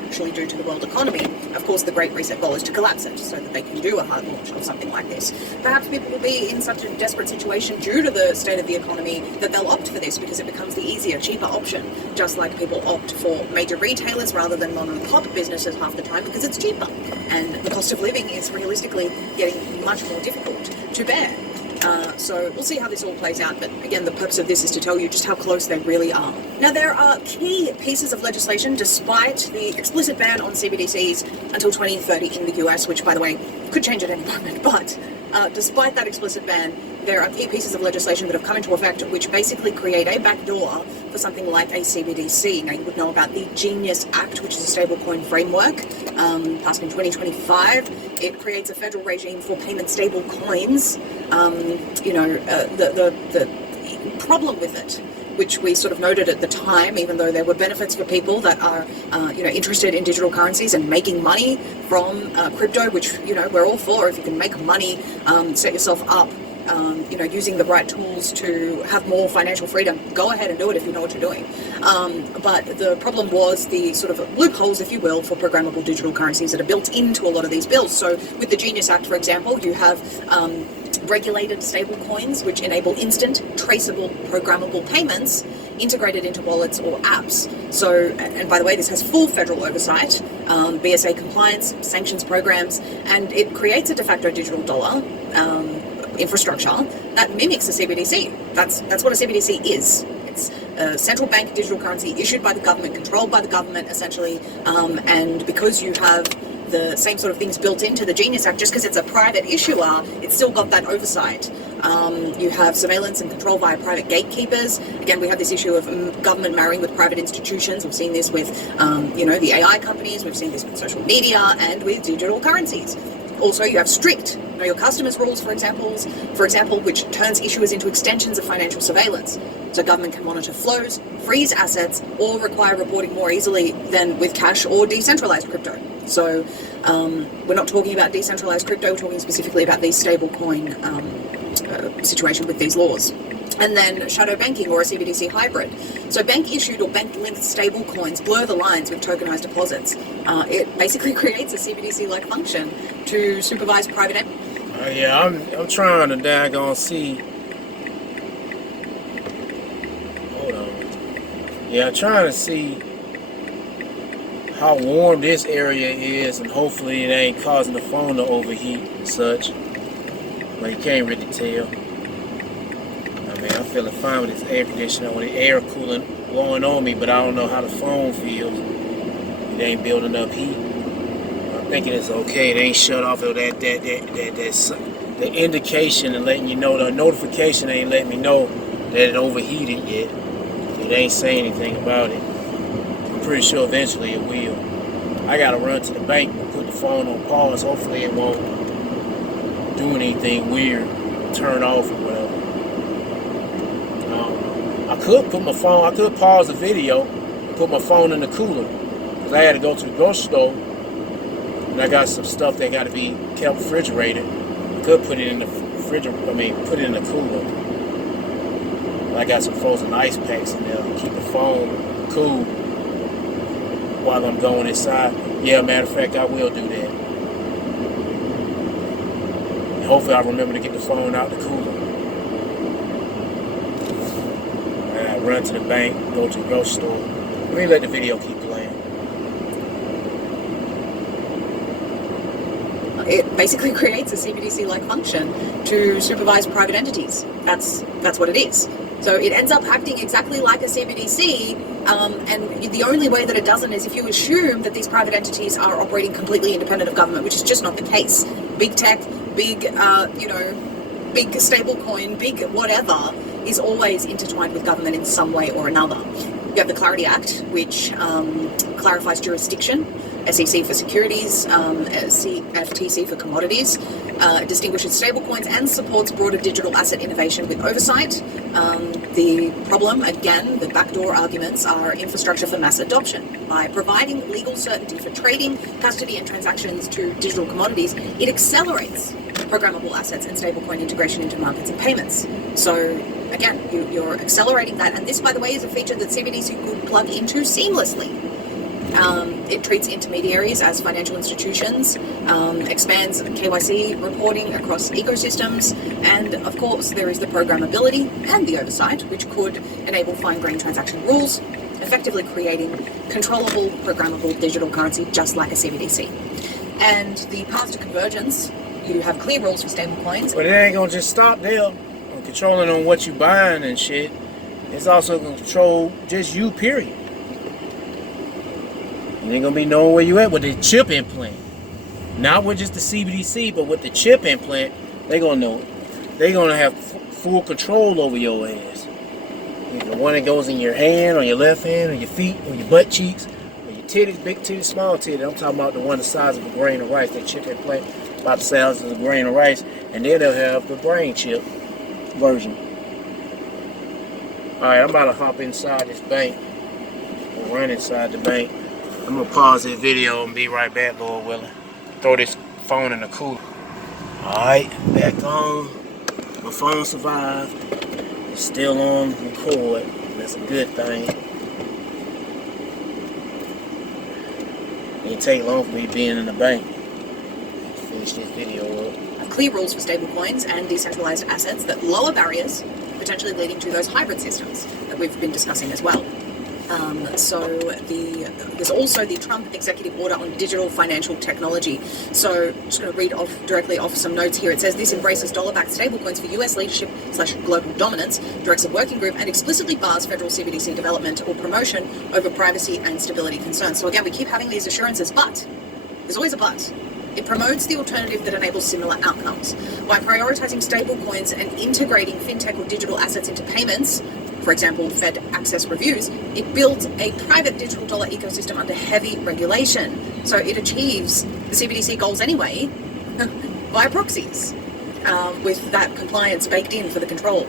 Actually do to the world economy. Of course, the Great Reset goal is to collapse it so that they can do a hard launch of something like this. Perhaps people will be in such a desperate situation due to the state of the economy that they'll opt for this because it becomes the easier, cheaper option. Just like people opt for major retailers rather than mom-and-pop businesses half the time because it's cheaper. And the cost of living is realistically getting much more difficult to bear. So we'll see how this all plays out, but again, the purpose of this is to tell you just how close they really are. Now, there are key pieces of legislation despite the explicit ban on CBDCs until 2030 in the US, which, by the way, could change at any moment, but despite that explicit ban, there are key pieces of legislation that have come into effect which basically create a backdoor for something like a CBDC. Now, you would know about the Genius Act, which is a stablecoin framework, passed in 2025. It creates a federal regime for payment stable coins. The problem with it, which we sort of noted at the time, even though there were benefits for people that are, interested in digital currencies and making money from crypto, which, we're all for. If you can make money, set yourself up, using the right tools to have more financial freedom, go ahead and do it if you know what you're doing. But the problem was the sort of loopholes, if you will, for programmable digital currencies that are built into a lot of these bills. So with the Genius Act, for example, you have regulated stable coins, which enable instant, traceable, programmable payments integrated into wallets or apps. So, and by the way, this has full federal oversight, BSA compliance, sanctions programs, and it creates a de facto digital dollar infrastructure that mimics a CBDC. That's what a CBDC is. It's a central bank digital currency issued by the government, controlled by the government, essentially, and because you have the same sort of things built into the Genius Act, just because it's a private issuer, it's still got that oversight. You have surveillance and control via private gatekeepers. Again, we have this issue of government marrying with private institutions. We've seen this with, the AI companies. We've seen this with social media and with digital currencies. Also, you have strict know your customers rules, for example, which turns issuers into extensions of financial surveillance. So government can monitor flows, freeze assets, or require reporting more easily than with cash or decentralized crypto. So we're not talking about decentralized crypto, we're talking specifically about the stablecoin situation with these laws. And then shadow banking, or a CBDC hybrid. So bank-issued or bank-linked stable coins blur the lines with tokenized deposits. It basically creates a CBDC-like function to supervise private I'm trying to daggone see. Hold on. Yeah, I'm trying to see how warm this area is, and hopefully it ain't causing the phone to overheat and such. But you can't really tell. I feeling fine with this air conditioner, with the air cooling blowing on me, but I don't know how the phone feels. It ain't building up heat. I'm thinking it's okay. It ain't shut off. Though the indication and letting you know, the notification ain't letting me know that it overheated yet. It ain't saying anything about it. I'm pretty sure eventually it will. I gotta run to the bank and put the phone on pause. Hopefully it won't do anything weird, turn off or whatever. I could pause the video and put my phone in the cooler, because I had to go to the grocery store and I got some stuff that got to be kept refrigerated. I could put it in the put it in the cooler. I got some frozen ice packs in there to keep the phone cool while I'm going inside. Yeah, matter of fact, I will do that. And hopefully I remember to get the phone out the cooler. And I run to the bank, go to the grocery store. Let me let the video keep playing. It basically creates a CBDC-like function to supervise private entities. That's what it is. So it ends up acting exactly like a CBDC, and the only way that it doesn't is if you assume that these private entities are operating completely independent of government, which is just not the case. Big tech, big stablecoin, big whatever is always intertwined with government in some way or another. You have the Clarity Act, which clarifies jurisdiction, SEC for securities, CFTC for commodities, distinguishes stablecoins and supports broader digital asset innovation with oversight. The problem, again, the backdoor arguments are infrastructure for mass adoption. By providing legal certainty for trading, custody and transactions to digital commodities, it accelerates programmable assets and stablecoin integration into markets and payments. So again, you're accelerating that. And this, by the way, is a feature that CBDC could plug into seamlessly. It treats intermediaries as financial institutions, expands KYC reporting across ecosystems, and of course there is the programmability and the oversight, which could enable fine-grained transaction rules, effectively creating controllable, programmable digital currency just like a CBDC. And the path to convergence, you have clear rules for stablecoins. But it ain't gonna just stop there on controlling on what you buying and shit. It's also gonna control just you, period. You ain't gonna be knowing where you at with the chip implant. Not with just the CBDC, but with the chip implant, they gonna know it. They gonna have full control over your ass. The one that goes in your hand, or your left hand, or your feet, or your butt cheeks, or your titties, big titties, small titties. I'm talking about the one the size of a grain of rice. That chip implant about the size of a grain of rice, and then they'll have the brain chip version. All right, I'm about to hop inside this bank, or run inside the bank. I'm gonna pause this video and be right back, Lord willing. Throw this phone in the cooler. Alright, back on. My phone survived. It's still on record. That's a good thing. It didn't take long for me being in the bank. Finish this video up. Clear rules for stablecoins and decentralized assets that lower barriers, potentially leading to those hybrid systems that we've been discussing as well. There's also the Trump executive order on digital financial technology. So I'm just going to read directly off some notes here. It says this embraces dollar-backed stablecoins for US leadership / global dominance, directs a working group, and explicitly bars federal CBDC development or promotion over privacy and stability concerns. So again, we keep having these assurances, but there's always a but. It promotes the alternative that enables similar outcomes. By prioritizing stablecoins and integrating fintech or digital assets into payments, for example, Fed access reviews, it builds a private digital dollar ecosystem under heavy regulation. So it achieves the CBDC goals anyway via proxies, with that compliance baked in for the control.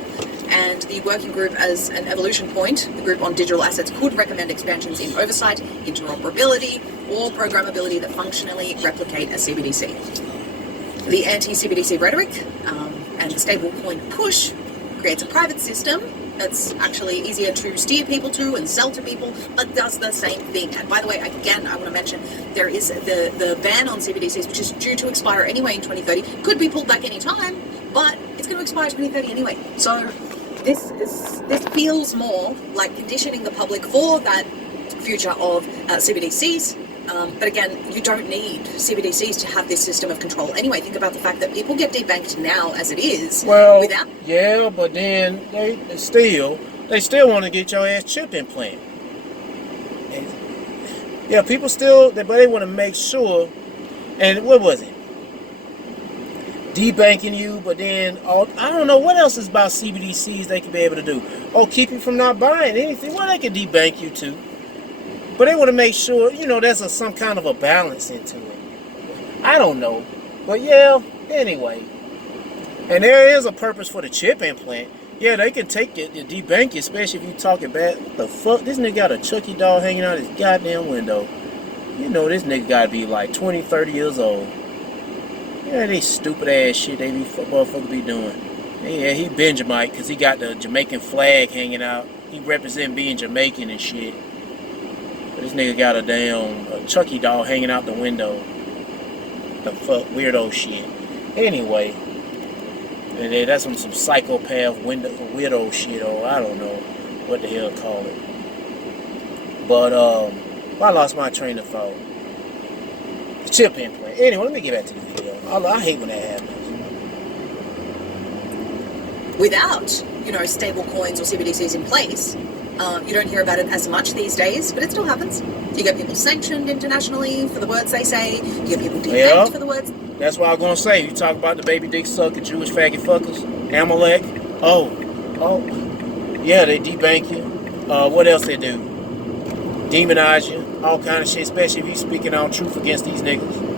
And the working group, as an evolution point, the group on digital assets could recommend expansions in oversight, interoperability, or programmability that functionally replicate a CBDC. The anti-CBDC rhetoric and the stablecoin push creates a private system that's actually easier to steer people to and sell to people, but does the same thing. And by the way, again, I want to mention there is the ban on CBDCs, which is due to expire anyway in 2030. Could be pulled back any time, but it's going to expire 2030 anyway. So this feels more like conditioning the public for that future of CBDCs But again, you don't need CBDCs to have this system of control. Anyway, think about the fact that people get debanked now as it is. Well, without. yeah, but then they still want to get your ass chip implant. Yeah, people still, but they want to make sure. And what was it? Debanking you, but then I don't know what else is about CBDCs they could be able to do. Oh, keep you from not buying anything. Well, they could debank you too. But they want to make sure, there's some kind of a balance into it. I don't know. But yeah, anyway. And there is a purpose for the chip implant. Yeah, they can take it to debank you, especially if you talking bad. What the fuck? This nigga got a Chucky doll hanging out his goddamn window. This nigga gotta be like 20, 30 years old. Yeah, they stupid ass shit they be motherfuckers be doing. Yeah, he Benjamite because he got the Jamaican flag hanging out. He represent being Jamaican and shit. But this nigga got a damn Chucky doll hanging out the window. The fuck, weirdo shit. Anyway, and that's some psychopath weirdo shit, or I don't know what the hell to call it. But I lost my train of thought. The chip implant. Anyway, let me get back to the video. I hate when that happens. Without, stable coins or CBDCs in place, you don't hear about it as much these days, but it still happens. You get people sanctioned internationally for the words they say. You get people debanked for the words. That's what I was going to say. You talk about the baby dick sucker, Jewish faggot fuckers, Amalek. Oh. Yeah, they debank you. What else they do? Demonize you. All kind of shit, especially if you speaking on truth against these niggas.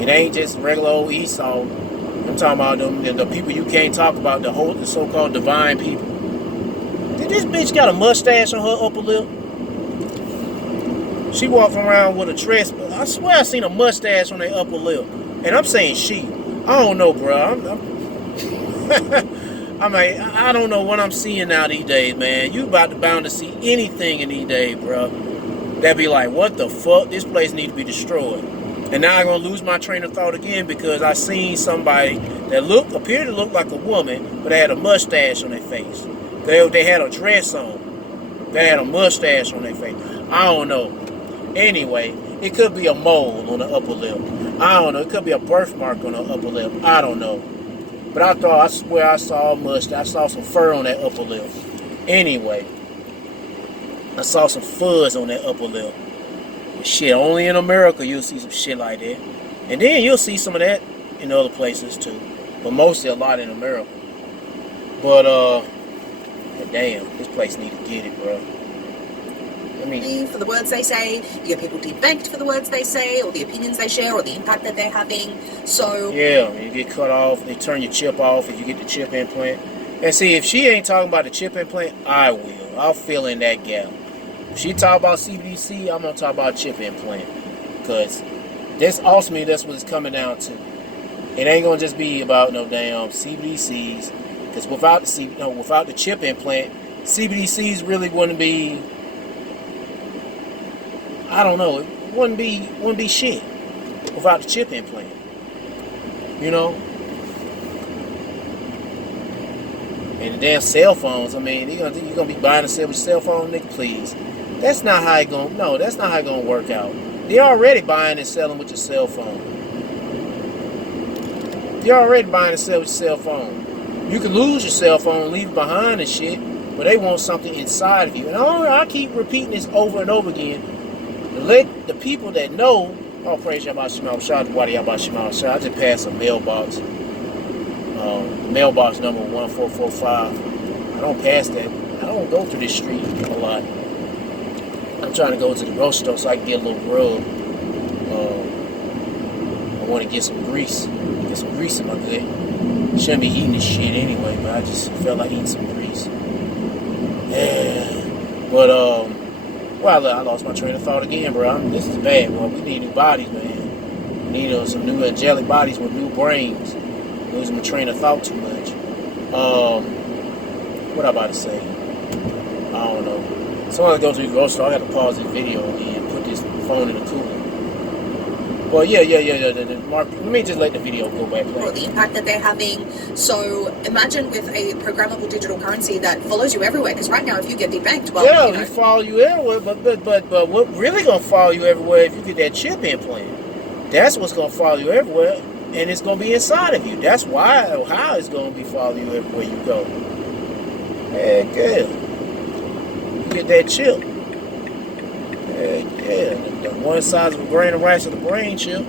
It ain't just regular old Esau. I'm talking about the people you can't talk about, the so-called divine people. Did this bitch got a mustache on her upper lip? She walking around with a dress, but I swear I seen a mustache on her upper lip. And I'm saying she. I don't know, bro. I don't know what I'm seeing now these days, man. You bound to see anything in these days, bro. That be like, what the fuck? This place needs to be destroyed. And now I'm going to lose my train of thought again because I seen somebody that appeared to look like a woman, but they had a mustache on their face. They had a dress on. They had a mustache on their face. I don't know. Anyway, it could be a mole on the upper lip. I don't know. It could be a birthmark on the upper lip. I don't know. But I swear I saw a mustache. I saw some fur on that upper lip. Anyway, I saw some fuzz on that upper lip. Shit, only in America you'll see some shit like that. And then you'll see some of that in other places too. But mostly a lot in America. But, damn, this place need to get it, bro. For the words they say, you get people debanked for the words they say, or the opinions they share, or the impact that they're having. So yeah, you get cut off. They turn your chip off if you get the chip implant. And see, if she ain't talking about the chip implant, I will. I'll fill in that gap. If she talk about CBDC, I'm gonna talk about chip implant, because ultimately that's what it's coming down to. It ain't gonna just be about no damn CBDCs, because without the chip implant, CBDCs really wouldn't be. I don't know. It wouldn't be shit without the chip implant. And the damn cell phones. I mean, you're gonna be buying and selling with your cell phone, nigga. Please. That's not how it gonna. No, that's not how it gonna work out. They're already buying and selling with your cell phone. You're already buying and selling with your cell phone. You can lose your cell phone and leave it behind and shit, but they want something inside of you. And I keep repeating this over and over again. Let the people that know, oh, praise Yahweh Shema, shout out to Wadi Yahweh Shema. I just passed a mailbox. Mailbox number 1445. I don't pass that. I don't go through this street a lot. I'm trying to go to the grocery store so I can get a little grub. I want to get some grease. Get some grease in my gut. Shouldn't be eating this shit anyway, but I just felt like eating some grease. Yeah. But, well, I lost my train of thought again, bro. This is bad, boy. We need new bodies, man. We need some new angelic bodies with new brains. Losing my train of thought too much. What I'm about to say? I don't know. So when I go to the grocery store, I got to pause this video and put this phone in the cooler. Well, yeah. Let me just let the video go back. Or the impact that they're having. So imagine with a programmable digital currency that follows you everywhere. Because right now, if you get debanked, well, Yeah, you know, you follow you everywhere. But what really gonna follow you everywhere if you get that chip implant? That's what's gonna follow you everywhere, and it's gonna be inside of you. That's why or how it's gonna be following you everywhere you go. Heck yeah, you get that chip. Yeah, the one size of a grain of rice of the brain chip.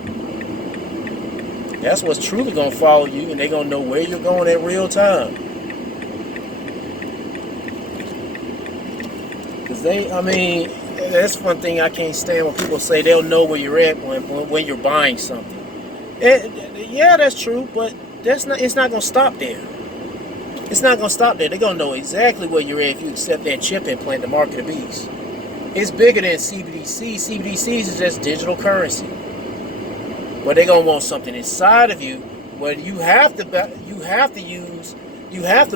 That's what's truly gonna follow you, and they're gonna know where you're going in real time. Cause that's one thing I can't stand when people say they'll know where you're at when you're buying something. Yeah, that's true, but it's not gonna stop there. It's not gonna stop there. They're gonna know exactly where you're at if you accept that chip implant, the mark of the beast. It's bigger than CBDC. CBDCs is just digital currency. But they're gonna want something inside of you where you have to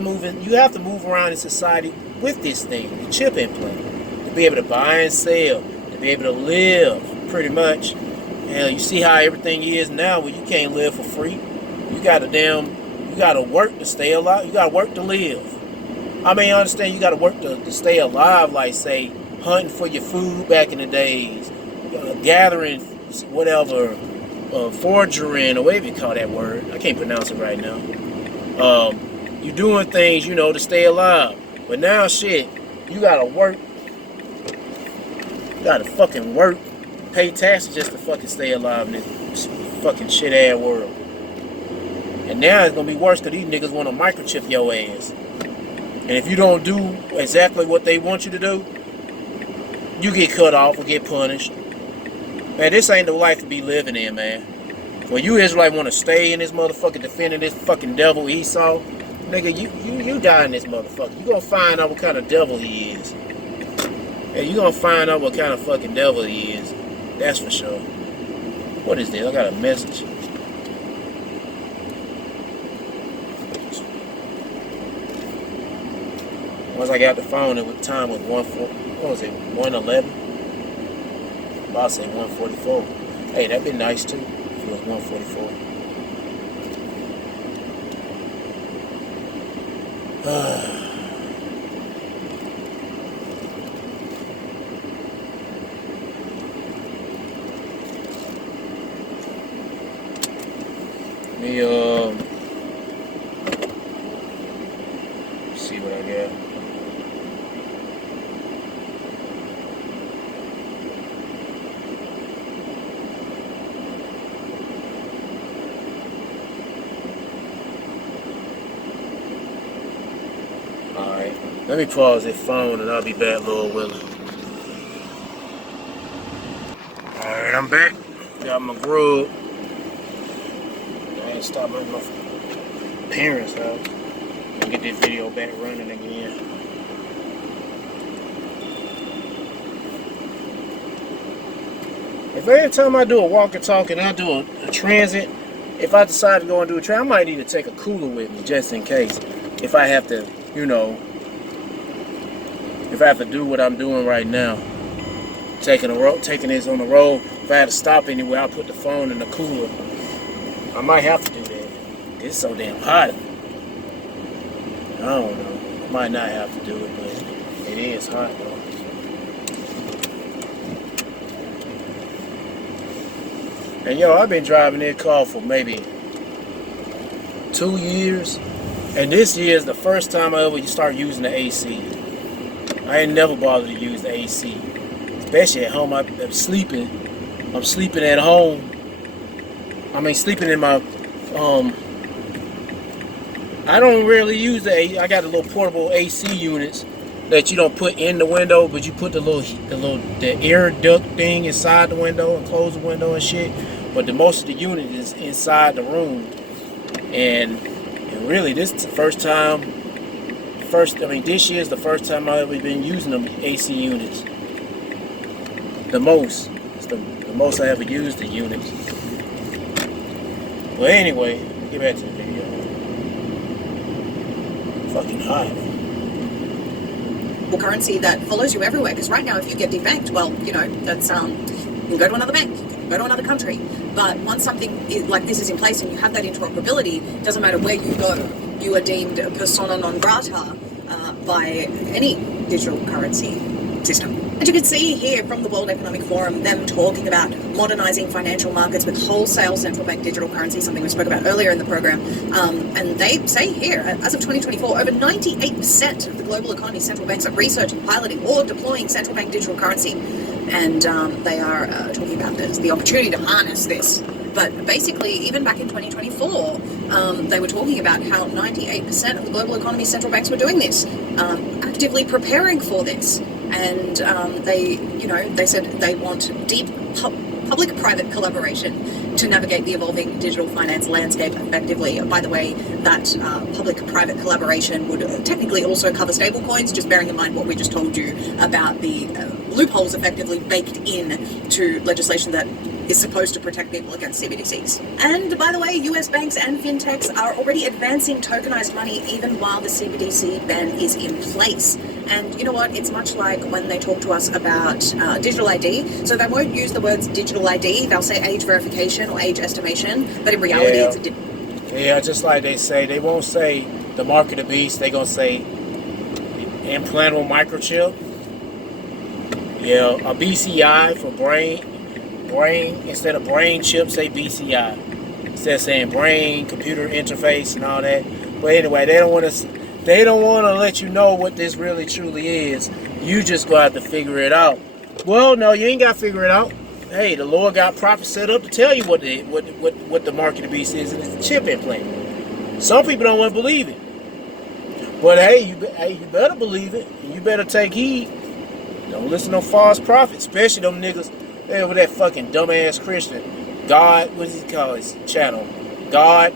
move around in society with this thing, the chip implant, to be able to buy and sell, to be able to live, pretty much. Hell, you see how everything is now where you can't live for free. You gotta work to stay alive. You gotta work to live. I understand you gotta work to stay alive, like say hunting for your food back in the days, gathering whatever, foraging or whatever you call that word. I can't pronounce it right now. You doing things, to stay alive. But now shit, you gotta work. You gotta fucking work, pay taxes just to fucking stay alive in this fucking shit ass world. And now it's gonna be worse because these niggas wanna microchip your ass. And if you don't do exactly what they want you to do, you get cut off or get punished. Man, this ain't the life to be living in, man. When you Israelite want to stay in this motherfucker defending this fucking devil Esau, nigga, you die in this motherfucker. You gonna find out what kind of devil he is. Yeah, you gonna find out what kind of fucking devil he is. That's for sure. What is this? I got a message. Once I got the phone, it was time was 1:11? I'm about to say 1:44. Hey, that'd be nice too if it was 1:44. Let me see what I got. Alright, let me pause this phone and I'll be back, Lord willing. Alright, I'm back. Got my grub. I ain't stopped at my parents' house. I'll get this video back running again. If every time I do a walk and talk and I do a transit, if I decide to go and do a transit, I might need to take a cooler with me just in case. If I have to, if I have to do what I'm doing right now, taking this on the road, if I had to stop anywhere, I'll put the phone in the cooler. I might have to do that. It's so damn hot. I don't know. I might not have to do it, but it is hot though. And I've been driving this car for maybe 2 years. And this year is the first time I ever start using the AC. I ain't never bothered to use the AC. Especially at home. I'm sleeping at home. Sleeping in my, I don't really use the I got a little portable AC units that you don't put in the window, but you put the air duct thing inside the window and close the window and shit. But the most of the unit is inside the room. And really, this is the first time. This year is the first time I've ever been using them AC units. The most. It's the most I ever used the units. Well, anyway, get back to the video. Fucking hot. Currency that follows you everywhere. Because right now, if you get debanked, well, that's you'll go to another bank. go to another country. But once something like this is in place and you have that interoperability, it doesn't matter where you go, you are deemed persona non grata by any digital currency system. And you can see here from the World Economic Forum them talking about modernizing financial markets with wholesale central bank digital currency, something we spoke about earlier in the program. And they say here, as of 2024, over 98% of the global economy's central banks are researching, piloting, or deploying central bank digital currency. And they are talking about the opportunity to harness this. But basically, even back in 2024, they were talking about how 98% of the global economy's central banks were doing this, actively preparing for this. And they said they want deep public-private collaboration to navigate the evolving digital finance landscape effectively. By the way, that public-private collaboration would technically also cover stablecoins, just bearing in mind what we just told you about the loopholes effectively baked in to legislation that is supposed to protect people against CBDCs. And by the way, US banks and fintechs are already advancing tokenized money even while the CBDC ban is in place. And you know what? It's much like when they talk to us about digital ID. So they won't use the words digital ID. They'll say age verification or age estimation. But in reality, it's just like they say. They won't say the mark of the beast. They're going to say implantable microchip. Yeah, a BCI for brain. Instead of brain chip, say BCI. Instead of saying brain, computer interface, and all that. But anyway, they don't want to let you know what this really truly is. You just go out to figure it out. Well, no, you ain't got to figure it out. Hey, the Lord got prophets set up to tell you what the mark of the beast is, and it's a chip implant. Some people don't want to believe it. But hey, you better believe it. You better take heed. Don't listen to false prophets, especially them niggas. They over that fucking dumbass Christian. God, what does he call his channel? God,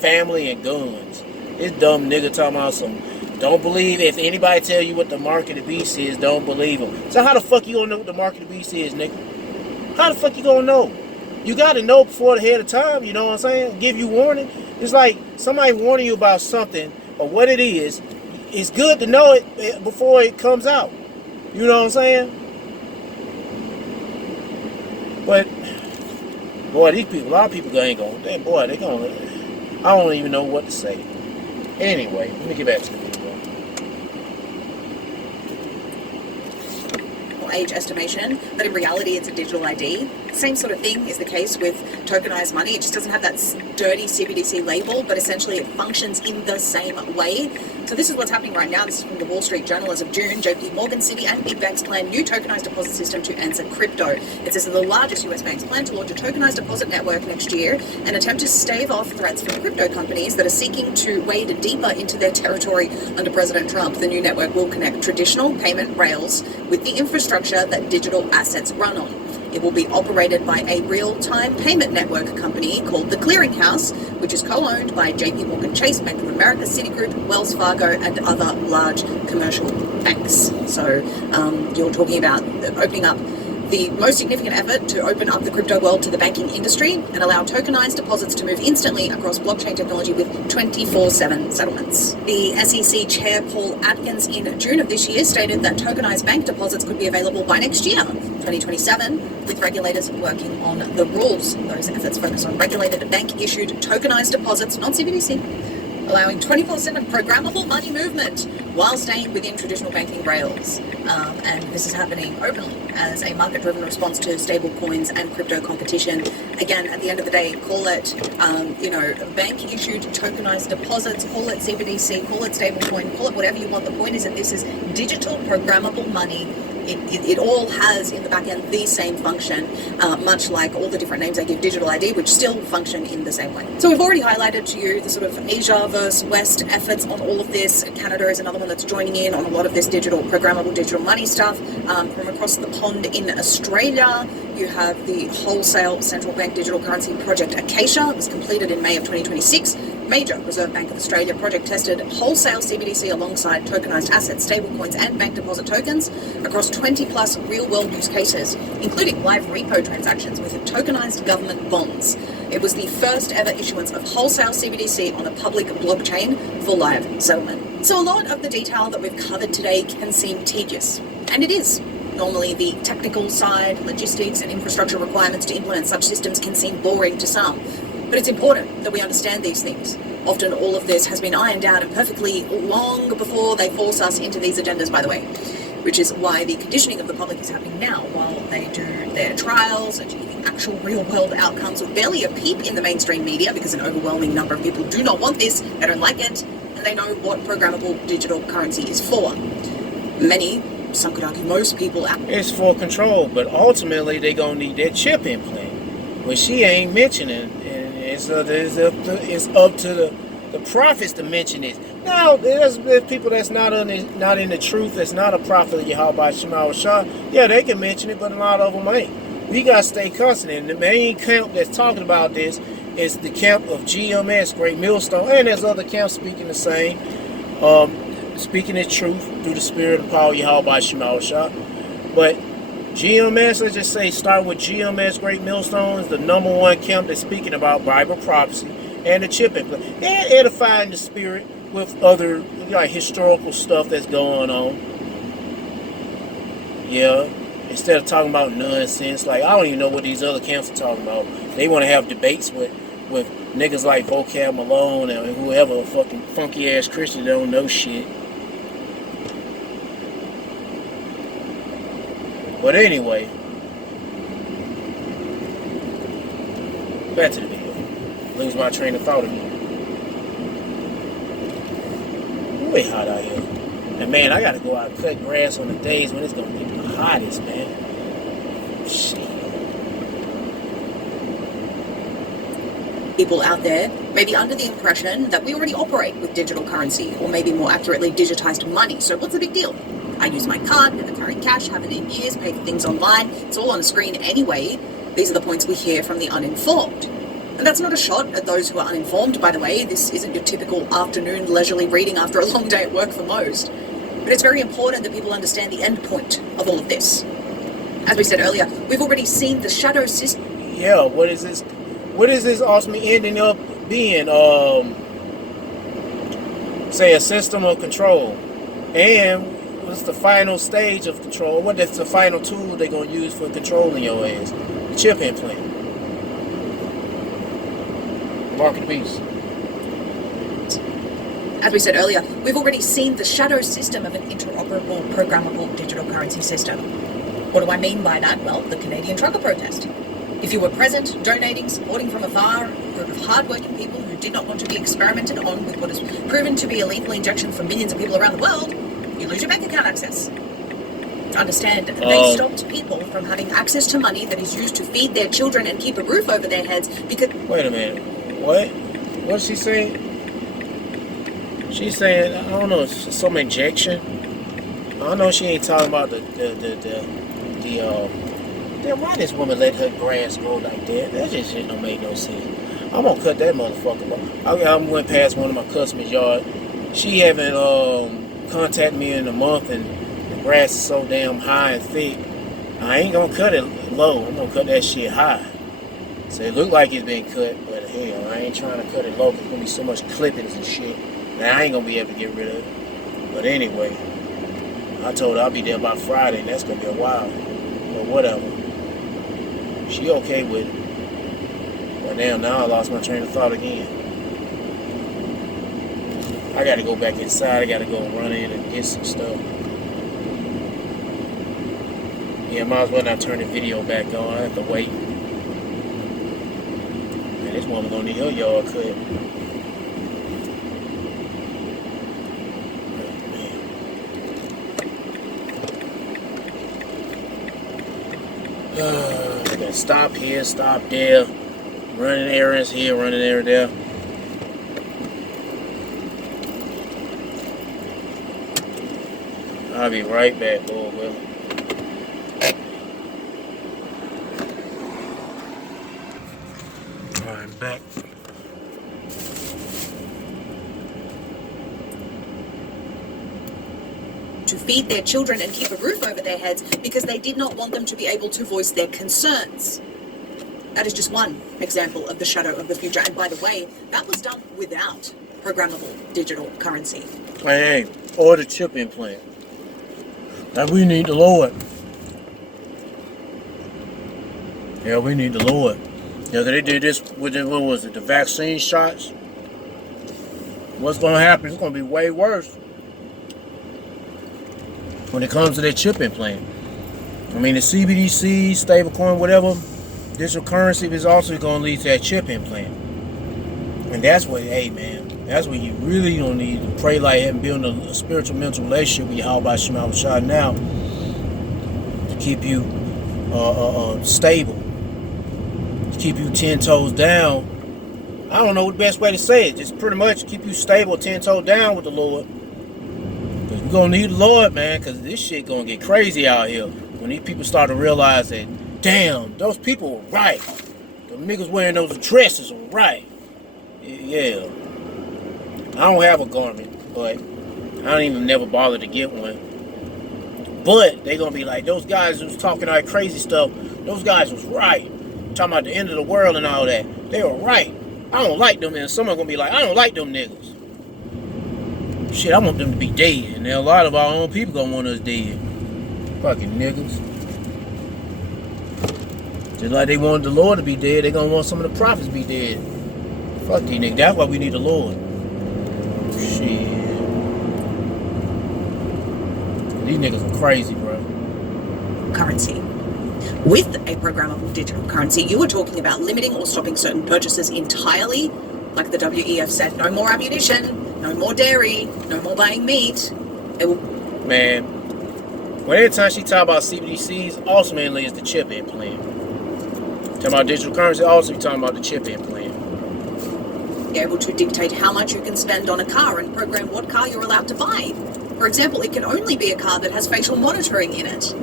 family, and guns. This dumb nigga talking about some, don't believe, if anybody tell you what the mark of the beast is, don't believe them. So how the fuck you gonna know what the mark of the beast is, nigga? How the fuck you gonna know? You gotta know before ahead of time, you know what I'm saying? Give you warning. It's like somebody warning you about something or what it is. It's good to know it before it comes out. You know what I'm saying? But boy, these people, a lot of people ain't gonna. They gonna. I don't even know what to say. Anyway, let me get back to the video. Age estimation, but in reality it's a digital ID. Same sort of thing is the case with tokenized money. It just doesn't have that dirty CBDC label, but essentially it functions in the same way. So this is what's happening right now. This is from the Wall Street Journal as of June. JP Morgan, Citi and big banks plan new tokenized deposit system to answer crypto. It says that the largest US banks plan to launch a tokenized deposit network next year and attempt to stave off threats from crypto companies that are seeking to wade deeper into their territory under President Trump. The new network will connect traditional payment rails with the infrastructure that digital assets run on. It will be operated by a real-time payment network company called The Clearinghouse, which is co-owned by JP Morgan Chase, Bank of America, Citigroup, Wells Fargo, and other large commercial banks. So you're talking about opening up the most significant effort to open up the crypto world to the banking industry and allow tokenized deposits to move instantly across blockchain technology with 24/7 settlements. The SEC Chair Paul Atkins in June of this year stated that tokenized bank deposits could be available by next year, 2027, with regulators working on the rules. Those efforts focus on regulated bank-issued tokenized deposits, not CBDC, allowing 24/7 programmable money movement while staying within traditional banking rails. And this is happening openly as a market-driven response to stable coins and crypto competition. Again, at the end of the day, call it, bank-issued tokenized deposits, call it CBDC, call it stablecoin, call it whatever you want. The point is that this is digital programmable money. It all has in the back end the same function, much like all the different names I give digital ID, which still function in the same way. So we've already highlighted to you the sort of Asia versus West efforts on all of this. Canada is another one that's joining in on a lot of this programmable digital money stuff. From across the pond in Australia, you have the wholesale central bank digital currency project Acacia. It was completed in May of 2026. Major Reserve Bank of Australia project tested wholesale CBDC alongside tokenized assets, stablecoins and bank deposit tokens across 20 plus real world use cases, including live repo transactions with tokenized government bonds. It was the first ever issuance of wholesale CBDC on a public blockchain for live settlement. So a lot of the detail that we've covered today can seem tedious, and it is. Normally, the technical side, logistics, and infrastructure requirements to implement such systems can seem boring to some. But it's important that we understand these things. Often all of this has been ironed out and perfectly long before they force us into these agendas, by the way, which is why the conditioning of the public is happening now while they do their trials, achieving actual real-world outcomes with barely a peep in the mainstream media because an overwhelming number of people do not want this, they don't like it, and they know what programmable digital currency is for. Many, some could argue most people... It's for control, but ultimately they're going to need that chip implant, which she ain't mentioning. It's up to the prophets to mention it. Now, there's people that's not in the truth, that's not a prophet of Yahweh Shema Shah. Yeah, they can mention it, but a lot of them ain't. We got to stay constant. And the main camp that's talking about this is the camp of GMS, Great Millstone, and there's other camps speaking the same, speaking the truth through the spirit and power of Yahweh Shema Shah. But GMS, let's just say, start with GMS, Great Millstone, is the #1 camp that's speaking about Bible prophecy and the chip implant. And edifying the spirit with other like historical stuff that's going on. Yeah. Instead of talking about nonsense, like I don't even know what these other camps are talking about. They want to have debates with niggas like Vocab Malone and whoever, fucking funky ass Christian that don't know shit. But anyway, back to the video. Lose my train of thought again. Way hot out here. And man, I gotta go out and cut grass on the days when it's gonna be the hottest, man. Shit. People out there may be under the impression that we already operate with digital currency, or maybe more accurately, digitized money. So what's the big deal? I use my card, never carry cash, haven't in years, pay for things online. It's all on the screen anyway. These are the points we hear from the uninformed. And that's not a shot at those who are uninformed, by the way. This isn't your typical afternoon leisurely reading after a long day at work for most. But it's very important that people understand the end point of all of this. As we said earlier, we've already seen the shadow system. Yeah, what is this? What is this ultimately ending up being? Say a system of control. And what's the final stage of control? What is the final tool they're going to use for controlling your ass? The chip implant. Mark of the beast. As we said earlier, we've already seen the shadow system of an interoperable, programmable digital currency system. What do I mean by that? Well, the Canadian trucker protest. If you were present, donating, supporting from afar, a group of hard-working people who did not want to be experimented on with what is proven to be a lethal injection for millions of people around the world, you lose your bank account access. Understand, they stopped people from having access to money that is used to feed their children and keep a roof over their heads because... Wait a minute. What? What's she saying? She's saying, I don't know, some injection. I know she ain't talking about then why this woman let her grass grow like that? That just shit don't make no sense. I'm gonna cut that motherfucker off. I went past one of my customers' yard. She haven't contacted me in a month, and the grass is so damn high and thick. I ain't gonna cut it low. I'm gonna cut that shit high. So it look like it's been cut, but hell, I ain't trying to cut it low. There's gonna be so much clippings and shit. Now I ain't gonna be able to get rid of it. But anyway, I told her I'll be there by Friday, and that's gonna be a while. But whatever. She okay with it. But damn, now I lost my train of thought again. I gotta go back inside. I gotta go and run in and get some stuff. Yeah, might as well not turn the video back on. I have to wait. Man, this woman gonna need her yard cut. I gotta stop here, stop there, running errands here, running errands there. I'll be right back, Lord willing. Alright, I'm back. To feed their children and keep a roof over their heads because they did not want them to be able to voice their concerns. That is just one example of the shadow of the future. And by the way, that was done without programmable digital currency. Hey, or the chip implant. That we need the Lord. Yeah, we need the Lord. Yeah, they did this with the, what was it, the vaccine shots? What's going to happen? It's going to be way worse when it comes to that chip implant. I mean, the CBDC, stablecoin, whatever, digital currency is also going to lead to that chip implant. And that's what, hey, man, that's what you really don't need to pray like and build a spiritual mental relationship with Yahweh Shema Shah now to keep you stable, to keep you 10 toes down. I don't know what the best way to say it. Just pretty much keep you stable, 10 toes down with the Lord. Because we're going to need the Lord, man, because this shit going to get crazy out here. When these people start to realize that, damn, those people were right. The niggas wearing those dresses were right. Yeah. I don't have a garment, but I don't even never bother to get one. But they going to be like, those guys who's talking all that crazy stuff, those guys was right. Talking about the end of the world and all that. They were right. I don't like them, and someone gonna be like, I don't like them niggas. Shit, I want them to be dead, and a lot of our own people gonna want us dead. Fucking niggas. Just like they wanted the Lord to be dead, they gonna want some of the prophets to be dead. Fuck these niggas. That's why we need the Lord. Shit. These niggas are crazy, bro. Currency. With a programmable digital currency, you were talking about limiting or stopping certain purchases entirely. Like the WEF said, no more ammunition, no more dairy, no more buying meat. Man, well, every time she talk about CBDCs, also mainly is the chip implant. Talking about digital currency, also talking about the chip implant. You're able to dictate how much you can spend on a car and program what car you're allowed to buy. For example, it can only be a car that has facial monitoring in it.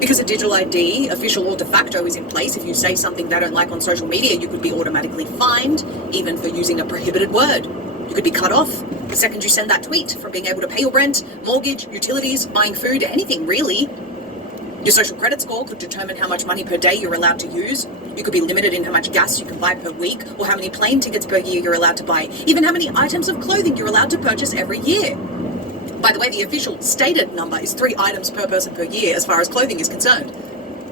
Because a digital ID, official or de facto, is in place, if you say something they don't like on social media, you could be automatically fined, even for using a prohibited word. You could be cut off the second you send that tweet from being able to pay your rent, mortgage, utilities, buying food, anything really. Your social credit score could determine how much money per day you're allowed to use. You could be limited in how much gas you can buy per week, or how many plane tickets per year you're allowed to buy, even how many items of clothing you're allowed to purchase every year. By the way, the official stated number is 3 items per person per year as far as clothing is concerned.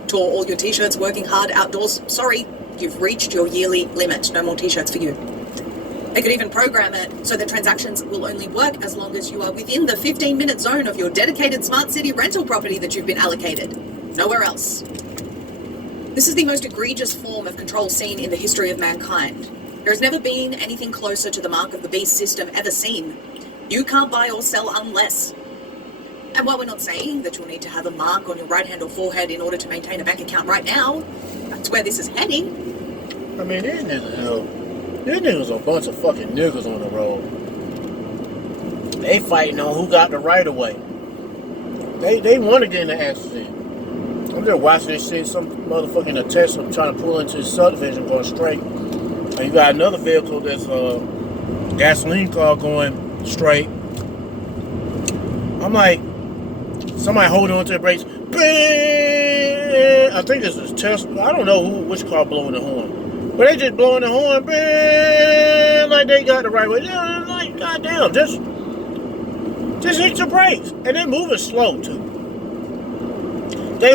Tore all your t-shirts working hard outdoors, sorry, you've reached your yearly limit. No more t-shirts for you. They could even program it so that transactions will only work as long as you are within the 15-minute zone of your dedicated smart city rental property that you've been allocated. Nowhere else. This is the most egregious form of control seen in the history of mankind. There has never been anything closer to the mark of the beast system ever seen. You can't buy or sell unless. And while we're not saying that you'll need to have a mark on your right hand or forehead in order to maintain a bank account right now, that's where this is heading. I mean, these niggas are a bunch of fucking niggas on the road. They fighting on who got the right of way. They want to get in the accident. I'm just watching this shit, some motherfucker in a Tesla trying to pull into the subdivision going straight. And you got another vehicle that's a gasoline car going straight. I'm like, somebody holding on to the brakes. I think this is Tesla. I don't know which car blowing the horn, but they just blowing the horn, like they got the right way. Yeah, like goddamn, just hit your brakes, and they moving slow too. They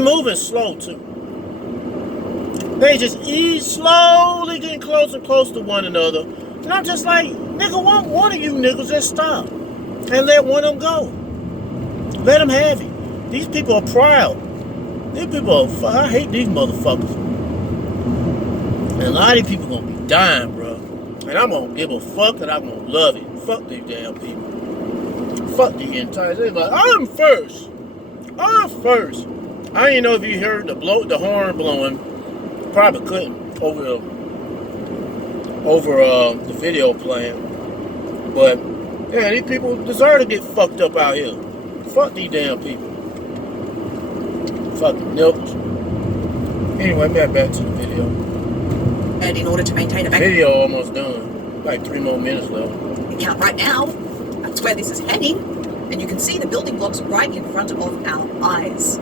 just slowly getting closer and closer to one another. And I'm just like, nigga, one of you niggas just stop and let one of them go. Let them have it. These people are proud. These people are, I hate these motherfuckers. And a lot of these people gonna be dying, bro. And I'm gonna give a fuck and I'm gonna love it. Fuck these damn people. Fuck the entire, they're like, I'm first. I didn't know if you heard the horn blowing. Probably couldn't over the video playing. But yeah, these people deserve to get fucked up out here. Fuck these damn people. Fucking nipples. Anyway, back to the video. And in order to maintain a bank Video almost done. Like 3 more minutes left. account right now, that's where this is heading. And you can see the building blocks right in front of our eyes.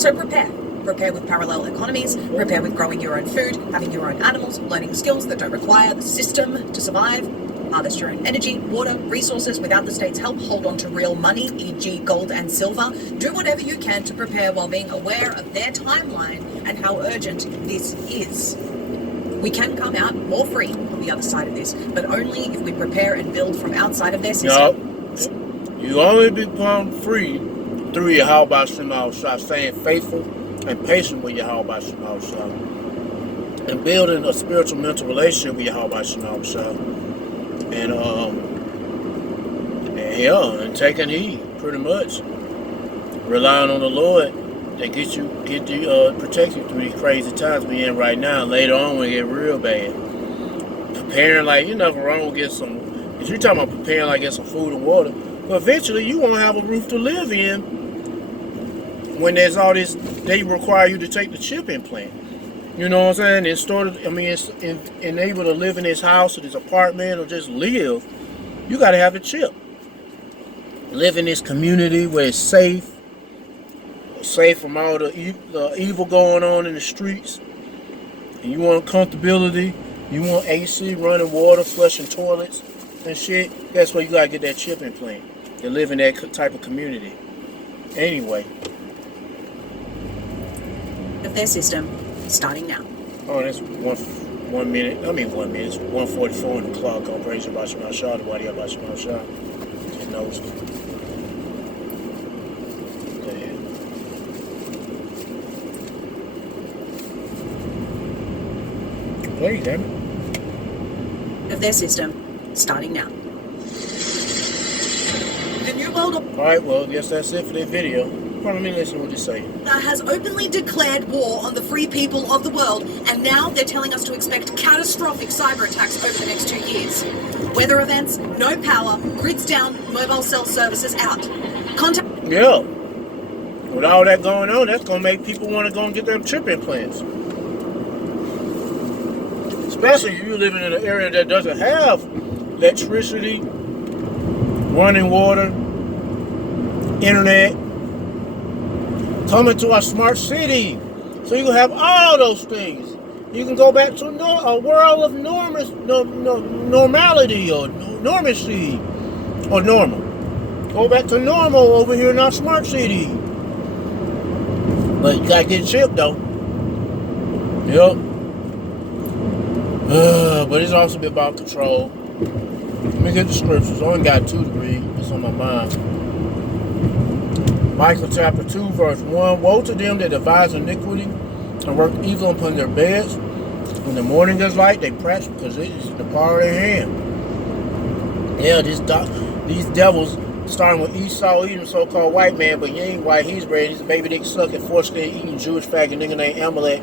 So prepare. Prepare with parallel economies, prepare with growing your own food, having your own animals, learning skills that don't require the system to survive, harvest your own energy, water, resources without the state's help, hold on to real money, e.g. gold and silver. Do whatever you can to prepare while being aware of their timeline and how urgent this is. We can come out more free on the other side of this, but only if we prepare and build from outside of their system. You only become free through Yahweh Shema Shah, staying faithful and patient with Yahweh Shema Shah, and building a spiritual mental relationship with Yahweh Shema Shah, and taking heed, pretty much. Relying on the Lord that protect you through these crazy times we're in right now. Later on, when it get real bad. Preparing, like, you're nothing wrong with getting some, if you're talking about preparing, like, get some food and water, but eventually you won't have a roof to live in when there's all this, they require you to take the chip implant. You know what I'm saying? It's able to live in this house or this apartment or just live, you got to have a chip. Live in this community where it's safe from all the evil going on in the streets. And you want comfortability, you want AC, running water, flushing toilets and shit. That's where you gotta get that chip implant to live in that type of community. Anyway. Of their system, starting now. Oh, that's 1 minute. 1 minute. It's 1:44 on the clock. I'll praise you about Shema Shah, the body about Shema Shah. It knows. Play, damn it. Of their system, starting now. The New World Order Alright, well, I guess that's it for this video. Let me listen to what you're saying. has openly declared war on the free people of the world, and now they're telling us to expect catastrophic cyber attacks over the next 2 years. Weather events, no power, grids down, mobile cell services out. Yeah. With all that going on, that's going to make people want to go and get them chip implants. Especially if you're living in an area that doesn't have electricity, running water, internet, coming to a smart city. So you can have all those things. You can go back to a world of normality or normacy or normal. Go back to normal over here in our smart city. But you gotta get chipped though. Yep. But it's also been about control. Let me get the scriptures. I only got 2 to read. It's on my mind. Micah chapter 2, verse 1. Woe to them that devise iniquity and work evil upon their beds. When the morning is light, they press because it is the power of their hand. Yeah, these devils, starting with Esau, eating so-called white man, but he ain't white, he's red. He's a baby dick sucking, force-fed, eating Jewish faggot nigga named Amalek.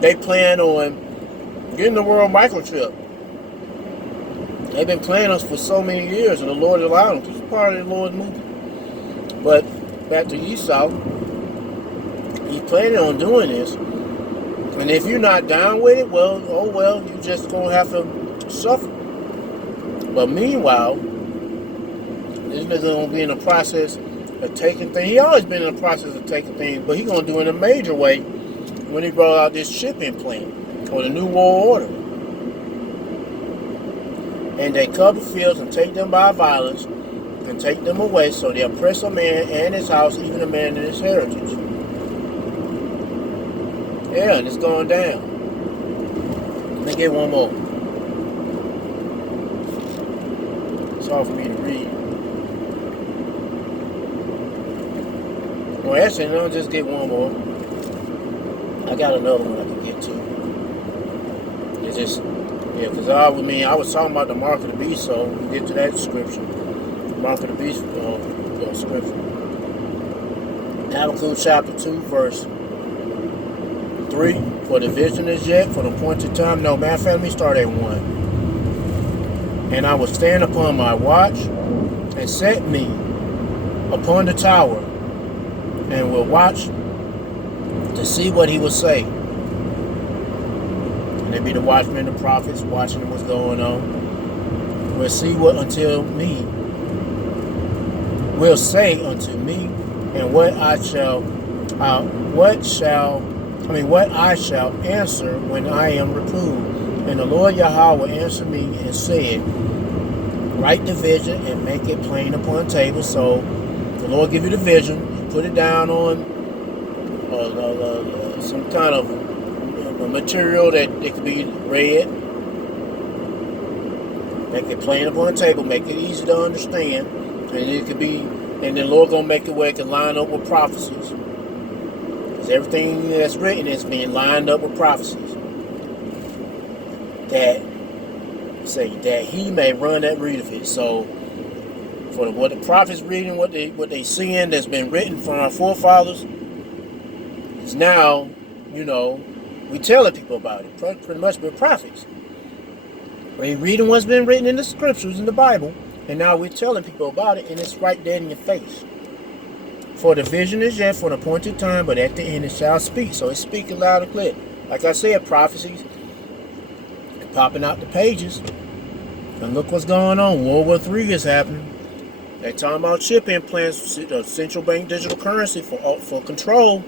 They plan on getting the world microchip. They've been playing us for so many years, and the Lord allowed them, because it's part of the Lord's movie. But back to Esau, he's planning on doing this. And if you're not down with it, well, oh well, you just gonna have to suffer. But meanwhile, this nigga gonna be in the process of taking things. He always been in the process of taking things, but he gonna do it in a major way when he brought out this chip implant or the New World Order. And they cover fields and take them by violence and take them away, so they oppress a man and his house, even a man and his heritage. Yeah, and it's going down. Let me get one more. It's hard for me to read. Well, actually, no, just get one more. I got another one I can get to. It's just, yeah, because I was talking about the mark of the beast, so we'll get to that description. Mark of the beast scripture. Habakkuk chapter 2, verse 3. For the vision is yet, for the appointed time. No, matter of fact, let me start at 1. And I will stand upon my watch and set me upon the tower and will watch to see what he will say. And there be the watchmen, the prophets, watching what's going on. We'll see what will say unto me, and what I shall answer when I am reproved. And the Lord Yahweh will answer me and said, write the vision and make it plain upon tables. So the Lord give you the vision, you put it down on some kind of material that it could be read. Make it plain upon the table, make it easy to understand, and it could be, and the Lord gonna make it where it can line up with prophecies. Because everything that's written is being lined up with prophecies. That He may run that read of it. So for what the prophets reading, what they seeing that's been written from our forefathers is now, we telling people about it. Pretty much been prophets. We're reading what's been written in the scriptures in the Bible, and now we're telling people about it, and it's right there in your face. For the vision is yet for an appointed time, but at the end it shall speak. So it's speaking loud and clear. Like I said, prophecies popping out the pages. And look what's going on. World War III is happening. They're talking about chip implants, central bank digital currency for control.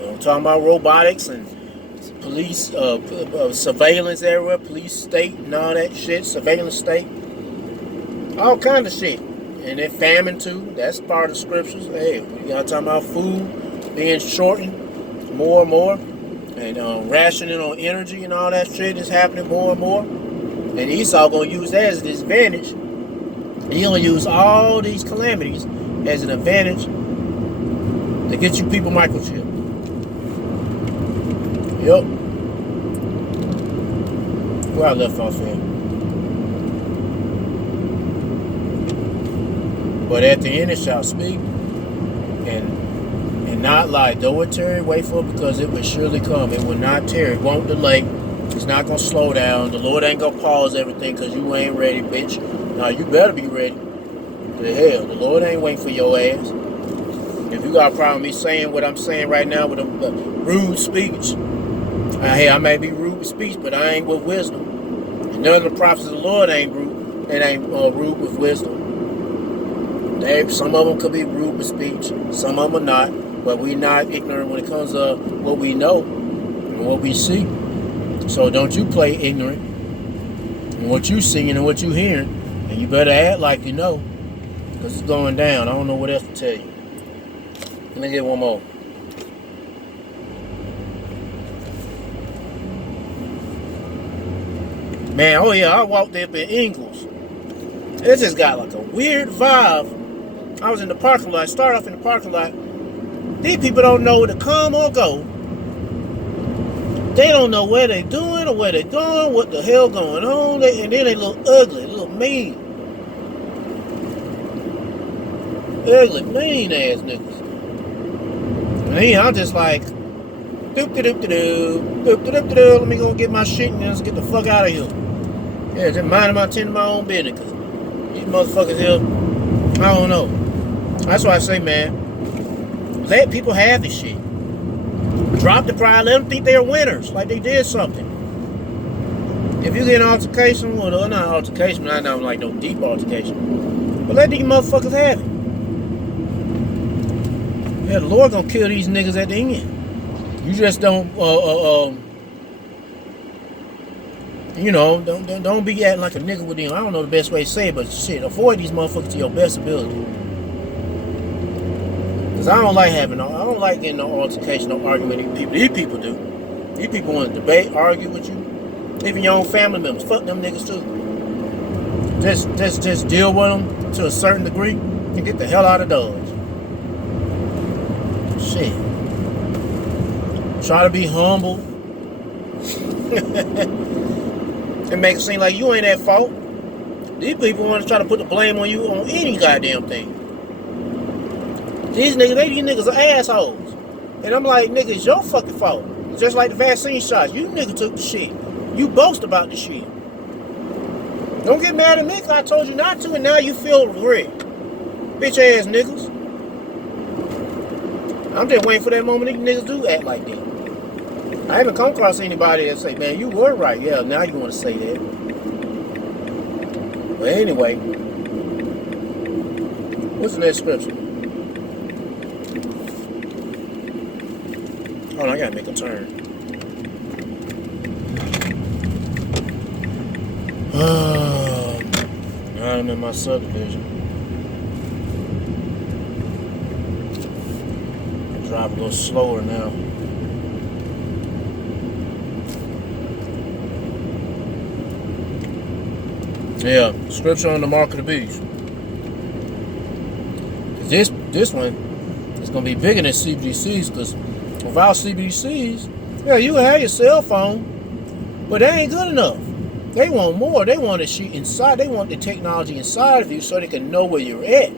We're talking about robotics and police, surveillance everywhere, police state and all that shit, surveillance state. All kind of shit. And then famine too. That's part of the scriptures. Hey, we got talking about food being shortened more and more. And rationing on energy and all that shit is happening more and more. And Esau gonna use that as an advantage. He gonna use all these calamities as an advantage to get you people microchip. Yep. Where I left off at. But at the end it shall speak and not lie. Though it tarry, wait for it, because it will surely come. It will not tarry. It won't delay. It's not going to slow down. The Lord ain't going to pause everything because you ain't ready, bitch. Now, you better be ready. The hell, the Lord ain't waiting for your ass. If you got a problem with me saying what I'm saying right now with a rude speech, hey, I may be rude with speech, but I ain't with wisdom. And none of the prophets of the Lord ain't rude. It ain't rude with wisdom. Some of them could be rude with speech. Some of them are not. But we're not ignorant when it comes to what we know and what we see. So don't you play ignorant in what you seeing and what you hearing. And you better act like you know. Because it's going down. I don't know what else to tell you. Let me get one more. Man, oh yeah, I walked up in Ingles. It just got like a weird vibe. I was in the parking lot. Started off in the parking lot. These people don't know where to come or go. They don't know where they're doing or where they're going, what the hell going on. And then they look ugly, look mean. Ugly, mean ass niggas. And then I'm just like, doop-de-doop-de-doo, let me go get my shit and let's get the fuck out of here. Yeah, just tending my own business. Cause these motherfuckers here, I don't know. That's why I say, man, let people have this shit. Drop the pride, let them think they're winners, like they did something. If you get an altercation, well, not an altercation, not like no deep altercation, but let these motherfuckers have it. Yeah, the Lord gonna kill these niggas at the end. You just don't, don't be acting like a nigga with them. I don't know the best way to say it, but shit, avoid these motherfuckers to your best ability. Cause I don't like getting no altercation, no argument with people. These people do. These people want to debate, argue with you. Even your own family members. Fuck them niggas too. Just deal with them to a certain degree and get the hell out of Dodge. Shit. Try to be humble. And make it seem like you ain't at fault. These people want to try to put the blame on you on any goddamn thing. These niggas are assholes. And I'm like, nigga, it's your fucking fault. Just like the vaccine shots. You nigga took the shit. You boast about the shit. Don't get mad at me because I told you not to and now you feel regret. Bitch ass niggas. I'm just waiting for that moment these niggas do act like that. I haven't come across anybody that say, man, you were right. Yeah, now you want to say that. But anyway, what's the next scripture? Hold on, I gotta make a turn. I'm in my subdivision. drive a little slower now. Yeah, scripture on the mark of the beast. This one is gonna be bigger than CBDCs, because without CBDCs, yeah, you have your cell phone, but that ain't good enough. They want more. They want the shit inside. They want the technology inside of you so they can know where you're at.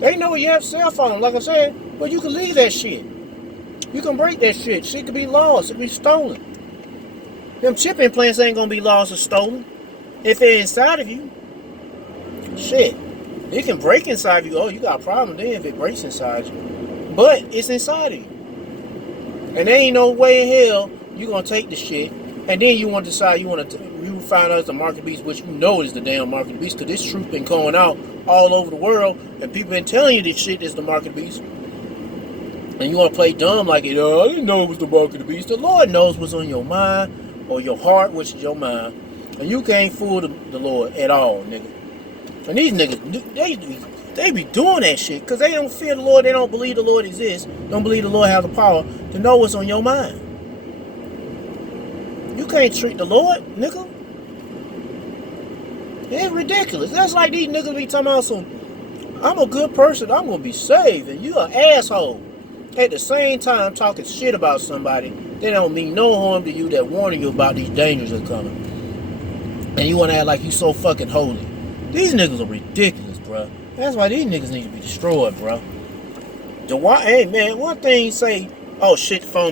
They know you have a cell phone, like I said, but you can leave that shit. You can break that shit. Shit could be lost. It could be stolen. Them chip implants ain't gonna be lost or stolen if they're inside of you. Shit. It can break inside of you. Oh, you got a problem then if it breaks inside you. But it's inside of you. And there ain't no way in hell you gonna take the shit and then you want to decide you find out it's the market beast, which you know is the damn market beast, because this truth been going out all over the world and people been telling you this shit is the market beast. And you want to play dumb like, oh, I didn't know it was the market beast. The Lord knows what's on your mind or your heart, which is your mind. And you can't fool the Lord at all, nigga. And these niggas, they be doing that shit because they don't fear the Lord. They don't believe the Lord exists. Don't believe the Lord has the power to know what's on your mind. You can't treat the Lord, nigga. It's ridiculous. That's like these niggas be talking about some, I'm a good person, I'm going to be saved, and you an asshole. At the same time talking shit about somebody, they don't mean no harm to you, that warning you about these dangers that are coming. And you want to act like you so fucking holy. These niggas are ridiculous, bro. That's why these niggas need to be destroyed, bro. Hey, man, one thing you say, oh shit, the phone